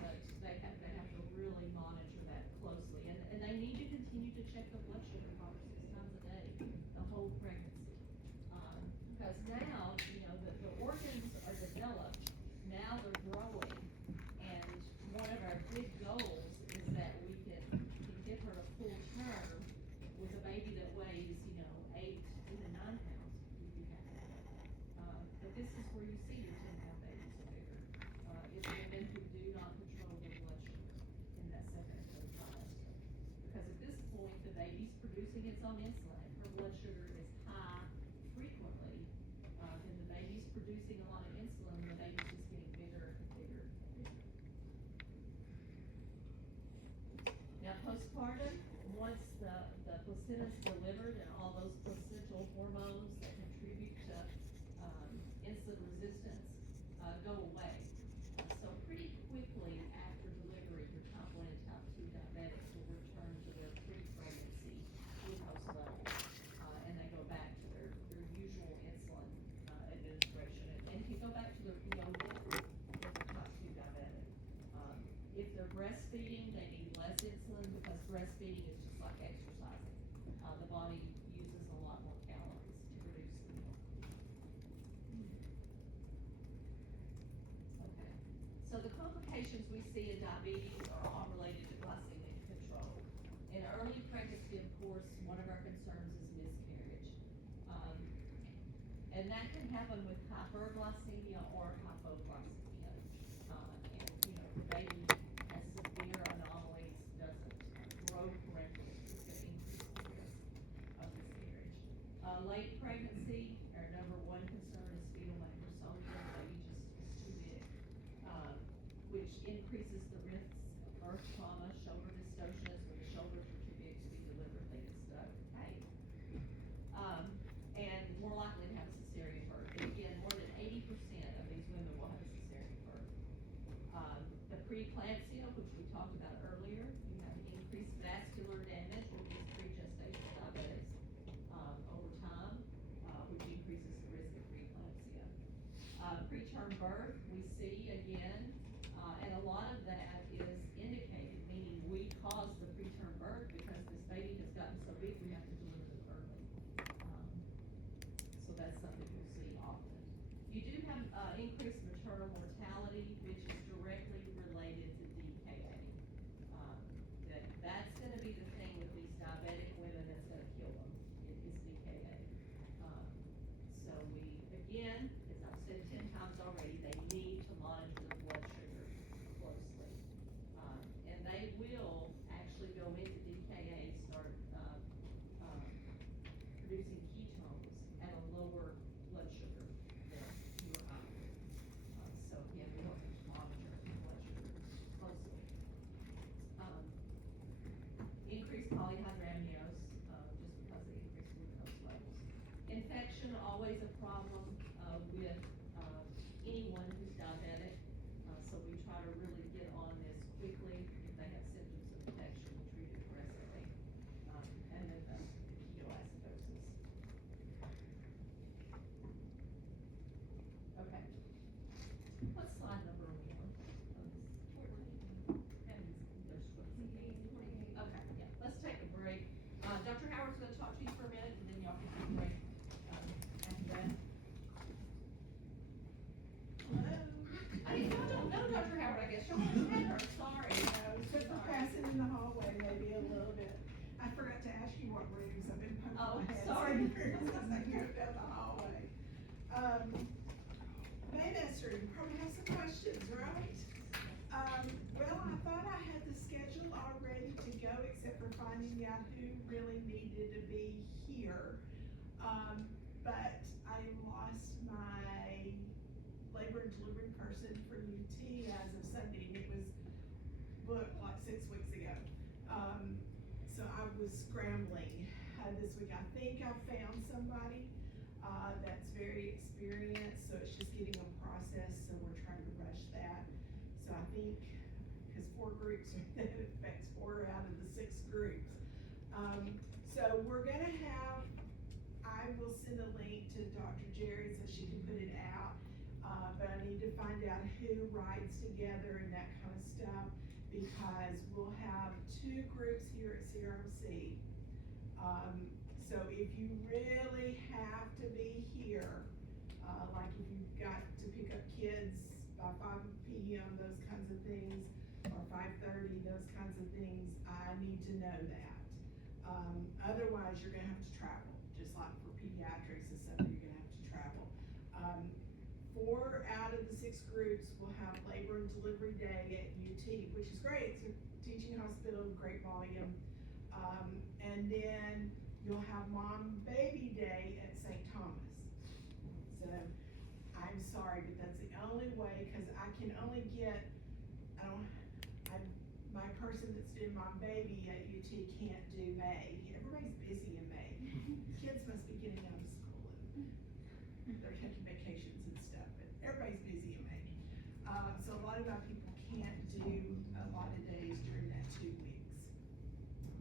But they have to really monitor that closely. And they need to continue to check their blood sugar 5 or 6 times a day, the whole pregnancy. Because now, the organs are developed, now they're growing, and one of our big goals is that we can get her to full term with a baby that weighs, 8 to 9 pounds, we'd be happy. But this is where you see your 10-pound babies are bigger. It's women who do not control their blood sugar in that second and third trimester. Because at this point, the baby's producing its own insulin, her blood sugar is high frequently, then the baby's producing a lot of insulin, the baby's just getting bigger and bigger and bigger. Now, postpartum, once the placenta's delivered and all those placental hormones that contribute to insulin resistance go away. So pretty quickly after delivery, your type 1 and type 2 diabetics will return to their pre-pregnancy glucose levels, and they go back to their usual insulin administration, and can go back to their PO levels if they're type 2 diabetic. If they're breastfeeding, they need less insulin because breastfeeding is just like exercising. The body uses a lot more calories to produce the milk. Okay, so the complications we see in diabetes are all related to glycemic control. In early pregnancy, of course, one of our concerns is miscarriage. And that can happen with hyperglycemia or hypoglycemia. And, the baby has severe anomalies, doesn't grow correctly, it's going to increase the risk of miscarriage. Late pregnancy, our number one concern is fetal macrosomia. The baby just is too big, which increases the risk of birth trauma, shoulder dystocias, when the shoulders are too big to be delivered, they get stuck. Hey. And more likely to have a cesarean birth. And again, more than 80% of these women will have a cesarean birth. The preeclampsia, which we talked about earlier, you have increased vascular damage with these pre-gestational diabetics over time, which increases the risk of preeclampsia. Preterm birth, we see again, and a lot of that But I lost my labor and delivery person for UT as of Sunday, and it was booked like 6 weeks ago. So I was scrambling, this week. I think I found somebody, that's very experienced, so it's just getting a process, so we're trying to rush that. So I think, cause 4 groups, that affects 4 out of the 6 groups. So we're gonna have, I will send a link to Dr. Jerry so she can put it out. But I need to find out who rides together and that kind of stuff, because we'll have 2 groups here at CRMC. So if you really have to be here, like if you've got to pick up kids by 5 p.m., those kinds of things, or 5:30, those kinds of things, I need to know that. Otherwise, you're gonna have to travel, just like for pediatrics and stuff, you're gonna have to travel. 4 out of the 6 groups will have labor and delivery day at UT, which is great. It's a teaching hospital, great volume. And then you'll have mom-baby day at St. Thomas. So I'm sorry, but that's the only way, cause I can only get, my person that's doing mom-baby at UT can't do May. Everybody's busy in May. Kids must be getting out of school and they're taking vacations and stuff, but everybody's busy in May. So a lot of our people can't do a lot of days during that 2 weeks.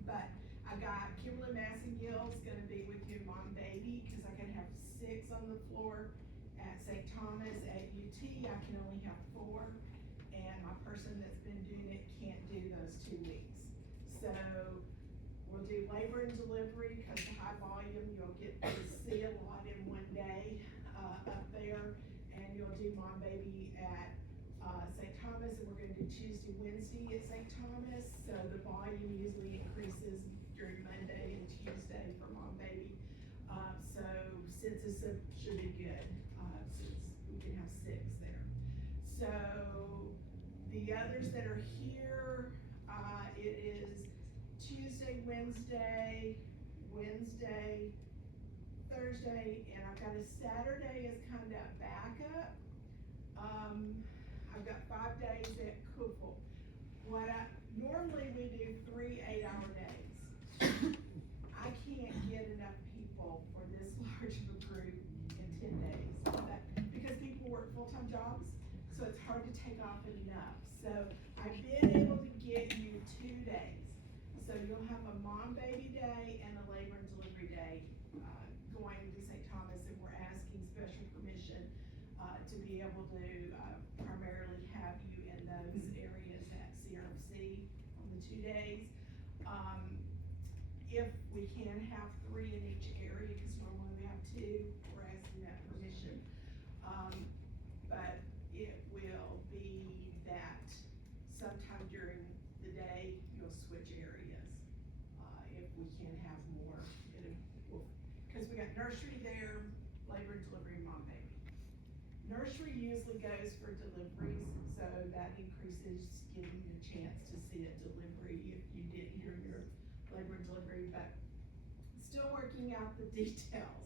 But I got Kimberly Massengill's gonna be with you, mom-baby, cause I can have 6 on the floor at St. Thomas. At UT, I can only have 4, and my person that's been doing it can't do those 2 weeks. So we'll do labor and delivery, cause the high volume, you'll get to see a lot in one day, up there, and you'll do mom-baby at, St. Thomas, and we're gonna do Tuesday, Wednesday at St. Thomas, so the volume usually increases during Monday and Tuesday for mom-baby. So census should be good, since we can have 6 there. So the others that are here, it is Tuesday, Wednesday, Thursday, and I've got a Saturday as kind of backup. I've got 5 days at Kufel. Normally we do 3 8-hour days. I can't get enough people for this large of a group in 10 days. Because people work full-time jobs, so it's hard to take off enough. So I've been able to get you 2 days. So you'll have a mom-baby day and a labor and delivery day, going to St. Thomas, and we're asking special permission, to be able to, primarily have you in those areas at CRMC on the 2 days. If we can have 3 in each area, cause normally we have 2, we're asking that permission. But it will be that sometime during the day, you'll switch areas. If we can have more, cause we got nursery there, labor and delivery, mom-baby. Nursery usually goes for deliveries, so that increases giving you a chance to see a delivery if you didn't hear your labor and delivery, but still working out the details,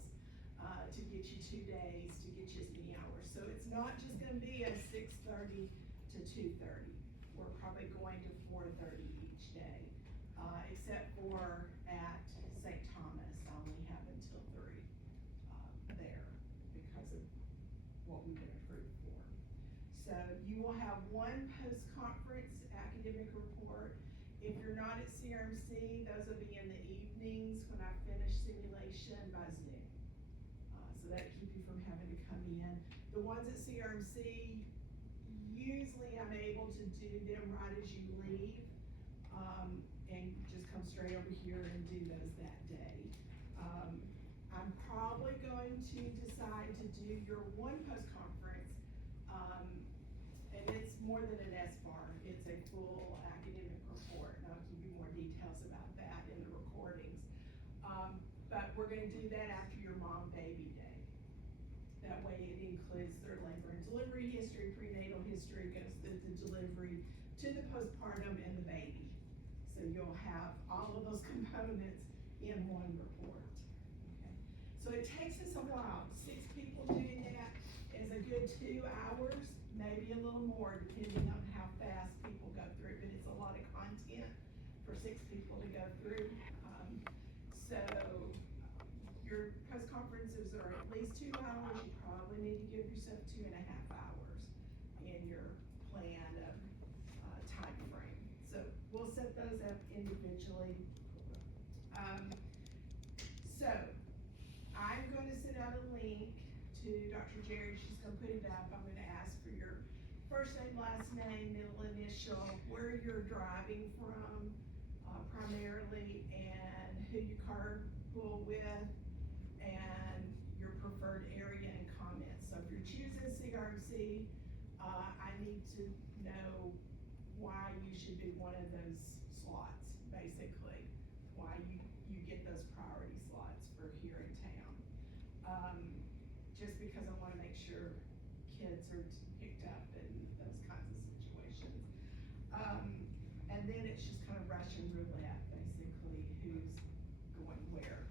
to get you 2 days, to get you as many hours. So it's not just gonna be a 6:30 to 2:30. We're probably going to 4:30 each day, except for at St. Thomas, I only have until 3, there, because of what we've been approved for. So you will have 1 post-conference academic report. If you're not at CRMC, those will be in the evenings when I finish simulation by Zoom. So that'll keep you from having to come in. The ones at CRMC, usually I'm able to do them right as you leave, and just come straight over here and do those that day. I'm probably going to decide to do your 1 post-conference, and it's more than an SBAR, it's a full academic report, and I'll give you more details about that in the recordings. But we're gonna do that after your mom-baby day. That way it includes their labor and delivery history, prenatal history, goes through the delivery to the postpartum and the baby. So you'll have all of those components in 1 report. Okay. So So it takes us a while. 6 people doing that is a good 2 hours, maybe a little more, depending on how fast people go through, but it's a lot of content for 6 people to go through. So your post conferences are at least 2 hours. You probably need to give yourself 2.5 hours in your plan of time frame. So we'll set those up individually. So I'm gonna send out a link to Dr. Jerry. She's gonna put it up. I'm gonna ask for your first name, last name, middle initial, where you're driving from, primarily, and who you carpool with, and your preferred area and comments. So if you're choosing CRMC, I need to know why you should be one of those slots, basically. Why you get those priority slots for here in town. Just because I wanna make sure kids are picked up in those kinds of situations. And then it's just kind of Russian roulette, basically, who's going where.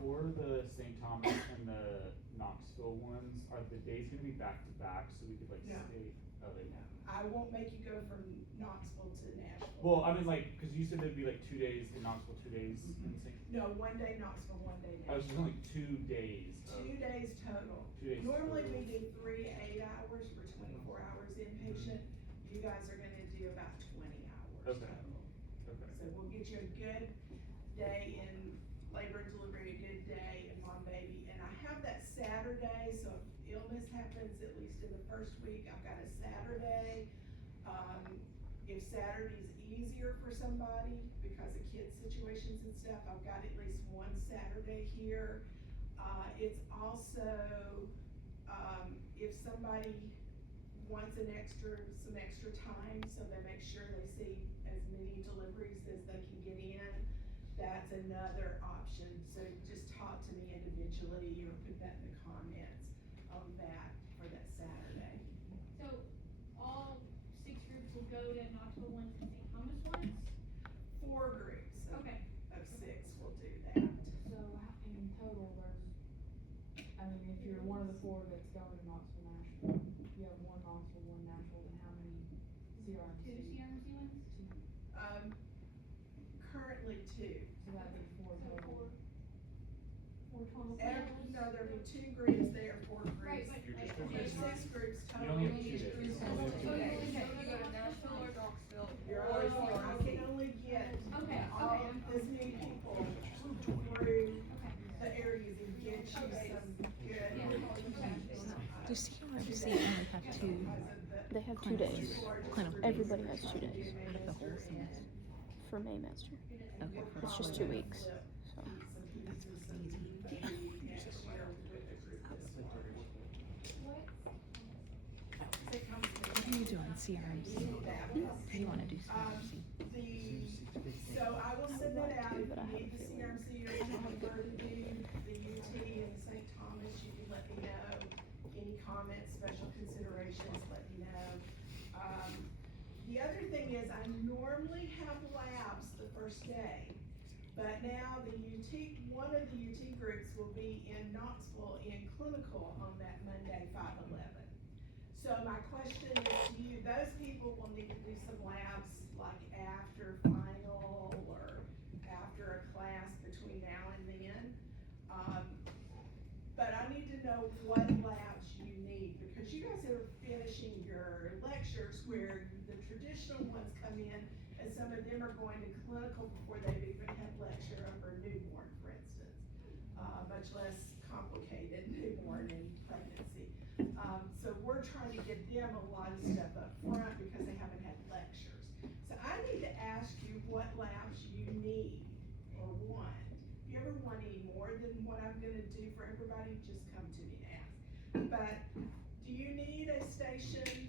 For the St. Thomas and the Knoxville ones, are the days gonna be back to back, so we could like No. stay, No, I won't make you go from Knoxville to Nashville. well, I mean like, cause you said there'd be like 2 days in Knoxville, 2 days in St. No, 1 day Knoxville, 1 day I was just Nashville. only 2 days. 2 days total. 2 days. Normally we total. do 3 8-hours for 24 hours inpatient. You guys are gonna do about 20 hours Okay. total. Okay. So we'll get you a good day in labor and delivery, a good day in mom baby. And I have that Saturday, so if illness happens, at least in the first week, I've got a Saturday. If Saturday's easier for somebody because of kids' situations and stuff, I've got at least 1 Saturday here. It's also, if somebody wants some extra time, so they make sure they see as many deliveries as they can get in, that's another option. So just talk to me individually or put that in the comments on that for that Saturday. So all 6 groups will go to Knoxville once and St. Thomas once? 4 groups Okay. of 6 will do that. So in total, there's, I mean, if you're one of the 4 that's going to Knoxville, Nashville, you have 1 Knoxville, 1 Nashville, and how many CRMC? 2 CRMC ones? Currently 2. So that'd be 4 total. 4 total No, there'll be 2 groups there, 4 groups. Right, but. You're just okay, There's doing 6 groups You total. only have 2 days. So Only you 2 days. only have to go to Nashville or Knoxville? You're only four. I can only get Okay, all okay. this many people through the areas and get you some good. Do CRMC only have 2? They have 2 days. Everybody has 2 days. The whole thing for Maymaster. Okay, it's just 2 weeks. So. What are you doing, CRMC? Do you want to do CRMC? So I will send that out. If But I you have need a the feeling. CRMC or if you prefer to do the UT and St. Thomas, you can let me know. Any comments, special considerations, let me know. The other thing is I normally have labs the first day, but now the UT, one of the UT groups will be in Knoxville in clinical on that Monday, 5/11. So my question is to you, those people will need to do some labs like after final or after a class between now and then. But I need to know what labs you need, because you guys are finishing your lectures where the traditional ones come in, and some of them are going to clinical before they've even had lecture over newborn, for instance. Much less complicated newborn and pregnancy. So we're trying to get them a lot of stuff up front because they haven't had lectures. So I need to ask you what labs you need or want. If you ever want any more than what I'm gonna do for everybody, just come to me and ask. But do you need a station,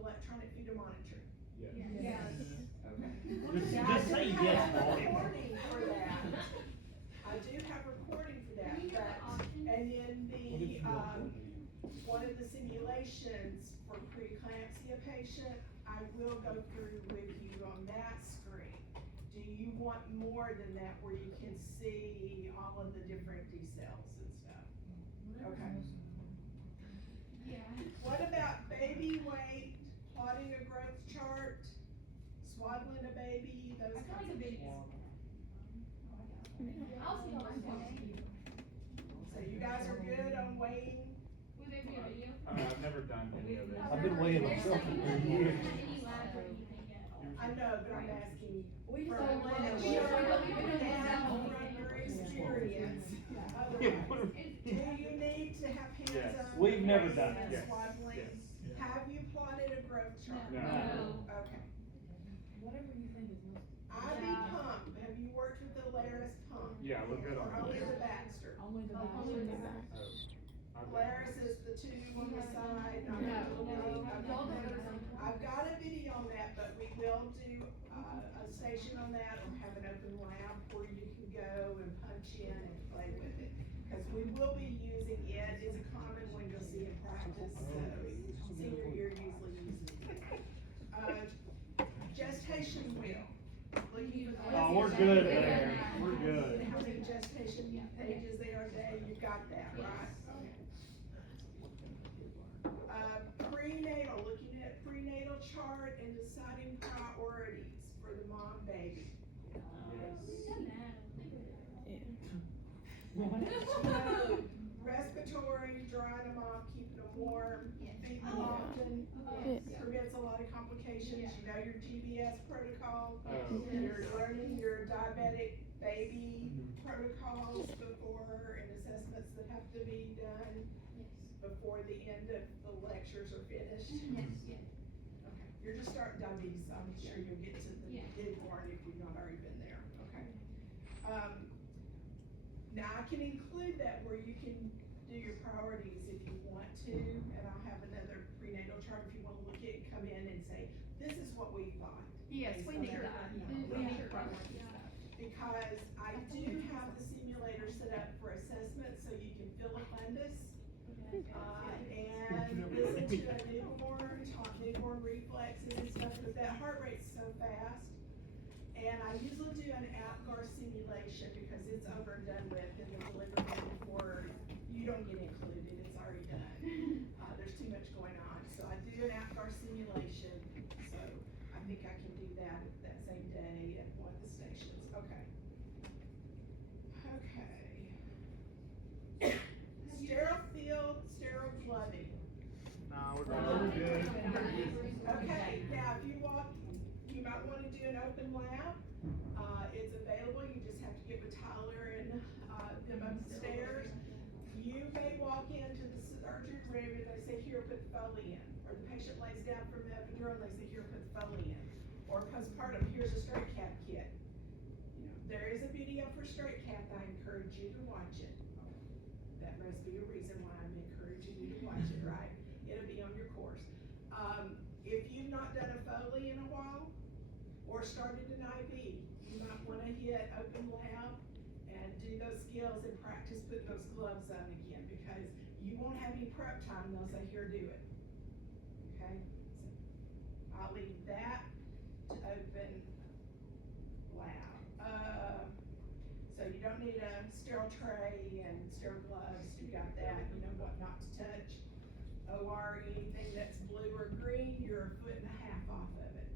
electronic feeder monitor? Yeah. Yes. Okay. Just Now, I say do yes, have Paul. recording for that. I do have recording for that, Can we hear the but, options? and then one of the simulations for preeclampsia patient, I will go through with you on that screen. Do you want more than that where you can see all of the different decels and stuff. Okay. Yeah. What about baby weight, plotting a growth chart, swaddling a baby, those I feel kinds like of a things? video. I'll see all that. So you guys are good on weighing? Would there be a video? I've never done any of it. I've been weighing There's myself like, for you years. haven't had any labs or anything yet. I know, but I'm asking We for just don't a know. lecture We don't know. and from your experience. Otherwise, do you need to have Yes. hands-on? We've never done weighing it. and swaddling? Yes. Have you plotted a growth chart? No. Okay. Whatever you think is most. IV pump, have you worked with the Laris pump? Yeah, we're good on Or only that. the Baxter? Only the Only the Baxter. Laris is the tube on the side, not the little bitty. Y'all don't go to some. I've got a video on that, but we will do, a station on that or have an open lab where you can go and punch in and play with it. Cause we will be using it, it's a common one you'll see in practice, so senior year usually uses it. Gestation wheel, looking for the. Oh, we're good there, we're good. How many gestation pages there are a day, you got that, right? Prenatal, looking at prenatal chart and deciding priorities for the mom baby. We've done that. Respiratory, drying them off, keeping them warm, feeding them Oh. often, Yeah. prevents a lot of complications, you know your GBS protocol. Oh. You're learning your diabetic baby protocols before and assessments that have to be done before the end of the lectures are finished. Yes, yes. Okay, you're just starting diabetes, so I'm sure you'll get to the Yeah. newborn if you've not already been there, okay? Now I can include that where you can do your priorities if you want to, and I'll have another prenatal chart if you wanna look at it, come in and say, this is what we thought. Yes, we need that. We need priorities. Because I do have the simulator set up for assessment, so you can fill a fundus, and listen to a newborn, talk newborn reflexes and stuff, but that heart rate's so fast. And I usually do an APGAR simulation because it's over and done with in the delivery room before you don't get included, it's already done. There's too much going on, so I do an APGAR simulation, so I think I can do that same day at one of the stations, okay. Okay. Sterile field, sterile flooding. Nah, we're good. Okay, now if you walk, you might wanna do an open lab, it's available, you just have to get with Tyler and, them upstairs. You may walk into the surgery room and they say, here, put the Foley in, or the patient lays down from the epidural and they say, here, put the Foley in, or postpartum, here's a straight cap kit. You know, there is a video for straight cap, I encourage you to watch it. That must be a reason why I'm encouraging you to watch it, right? It'll be on your course. If you've not done a Foley in a while, or started an IV, you might wanna hit open lab and do those skills and practice putting those gloves on again, because you won't have any prep time, they'll say, here, do it. Okay? So I'll leave that to open lab. So you don't need a sterile tray and sterile gloves, you got that, you know what not to touch. OR, anything that's blue or green, you're a foot and a half off of it.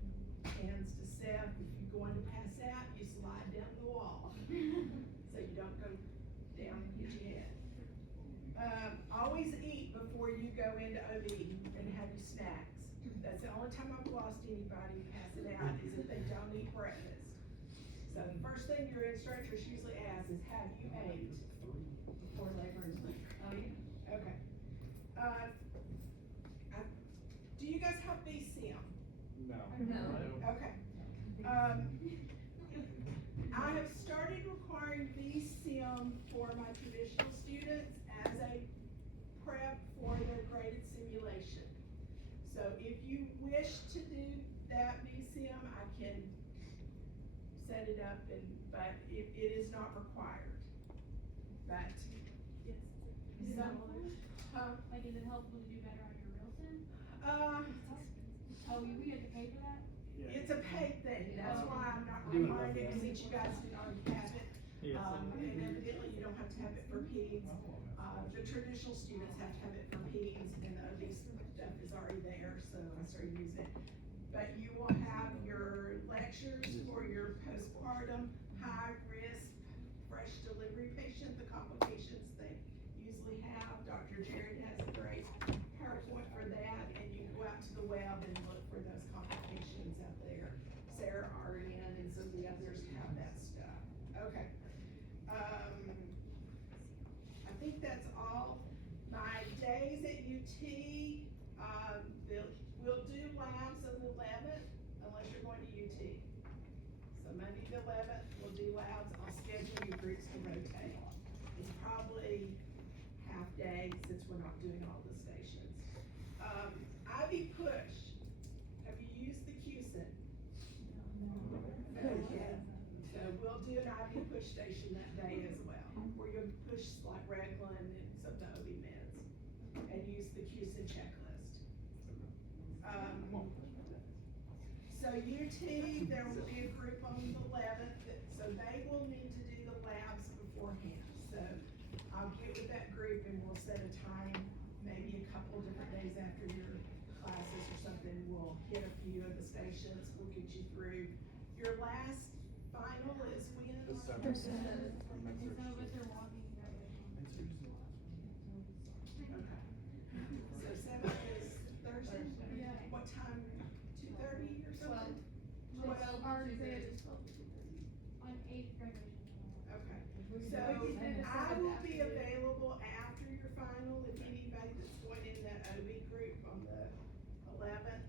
Hands to Seth, if you're going to pass out, you slide down the wall, so you don't go down and hit your head. Always eat before you go into OB and have your snacks. That's the only time I've lost anybody passing out, is if they don't eat breakfast. So the first thing your instructors usually ask is, have you ate before labor and delivery? Oh, yeah. Okay. Do you guys have BCM? No. Okay. I have started requiring VCM for my traditional students as a prep for their graded simulation. So if you wish to do that VCM, I can set it up but it is not required. But, Is it helpful? Like, is it helpful to do better on your real sim? Oh, we have to pay for that? it's it's a paid thing, that's why I'm not Doing it reminding, right now. since you guys did already have it. Yes. And evidently you don't have to have it for peds. The traditional students have to have it for peds, and the obese stuff is already there, so I started using it. But you will have your lectures for your postpartum, high-risk, fresh delivery patient, the complications they usually have. Dr. Jared has a great PowerPoint for that, and you can go out to the web and look for those complications out there. Sarah, Ariane, and some of the others have that stuff. Okay. I think that's all. My days at UT, we'll do labs on the 11th, unless you're going to UT. So Monday the 11th, we'll do labs. I'll schedule you groups to rotate. It's probably half day since we're not doing all the stations. Ivy Push, have you used the QSIN? Okay, so we'll do an IV push station that day as well, where you'll push like Reglan and some of the OB meds, and use the QSIN checklist. So UT, there will be a group on the 11th, so they will need to do the labs beforehand. So I'll get with that group and we'll set a time, maybe a couple different days after your classes or something. We'll hit a few of the stations, we'll get you through. Your last final is when? December. Is that what they're walking graduation? Okay. So 7th is Thursday? Yeah. What time, 2:30 or something? 12. Our exam is 12 to 2:30. On 8th graduation. Okay. We So can- I will be available after your final, if anybody that's going in that OB group on the 11th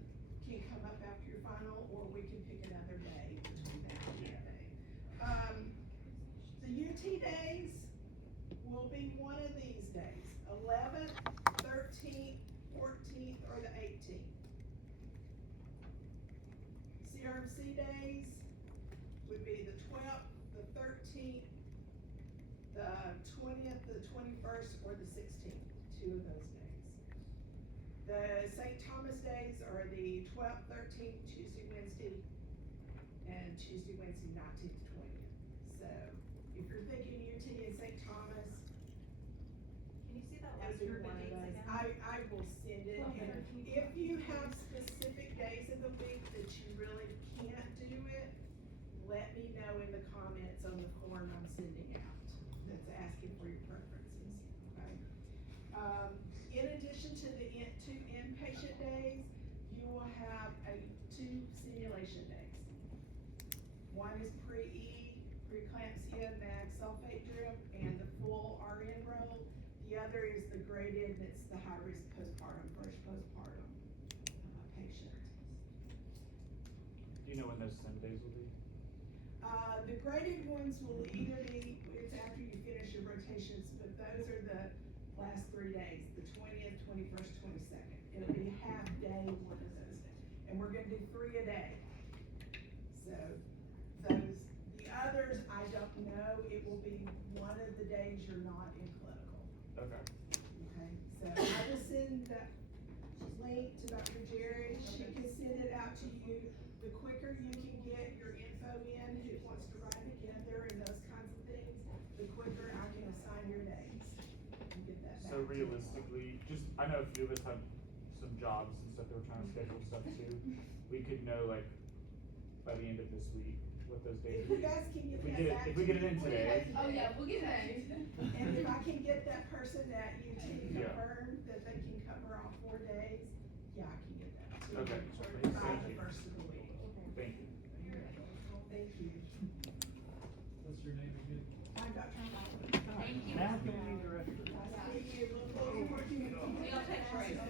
can come up after your final, or we can pick another day between now and that day. The UT days will be one of these days, 11th, 13th, 14th, or the 18th. CRMC days would be the 12th, the 13th, the 20th, the 21st, or the 16th, two of those days. The St. Thomas days are the 12th, 13th, Tuesday, Wednesday, and Tuesday, Wednesday, 19th, 20th. So if you're thinking UT and St. Thomas, Can you see that that'd last be group one of of dates those. again? I will send it, Okay. and if you have specific days of the week that you really can't do it, let me know in the comments on the form I'm sending out that's asking for your preferences, okay? In addition to the two inpatient days, you will have two simulation days. One is pre-E, preeclampsia, mag sulfate drip, and the full RN roll. The other is the graded, that's the high-risk postpartum, first postpartum patient. Do you know when those Sundays will be? The graded ones will either be, it's after you finish your rotations, but those are the last 3 days, the 20th, 21st, 22nd. It'll be a half day one of those days, and we're gonna do 3 a day. So, the others, I don't know, it will be one of the days you're not in clinical, Okay. okay? So I will send that link to Dr. Jerry, she can send it out to you. The quicker you can get your info in, who wants to ride together and those kinds of things, the quicker I can assign your days and get that back. So to you. realistically, just, I know a few of us have some jobs and stuff that we're trying to schedule stuff too. We could know like by the end of this week what those days If would you be. guys can get If we that get it, back if we to get it me, in please. today, Oh, yeah, we'll get that. And if I can get that person at UT Yeah. confirmed that they can cover all 4 days, yeah, I can get that to you. Okay. By Thank the you. first of the week. thank you. Thank you. What's your name again? I'm Dr. Thank you. Mapping director. Nice to meet you. Look forward to working with you. Y'all take breaks.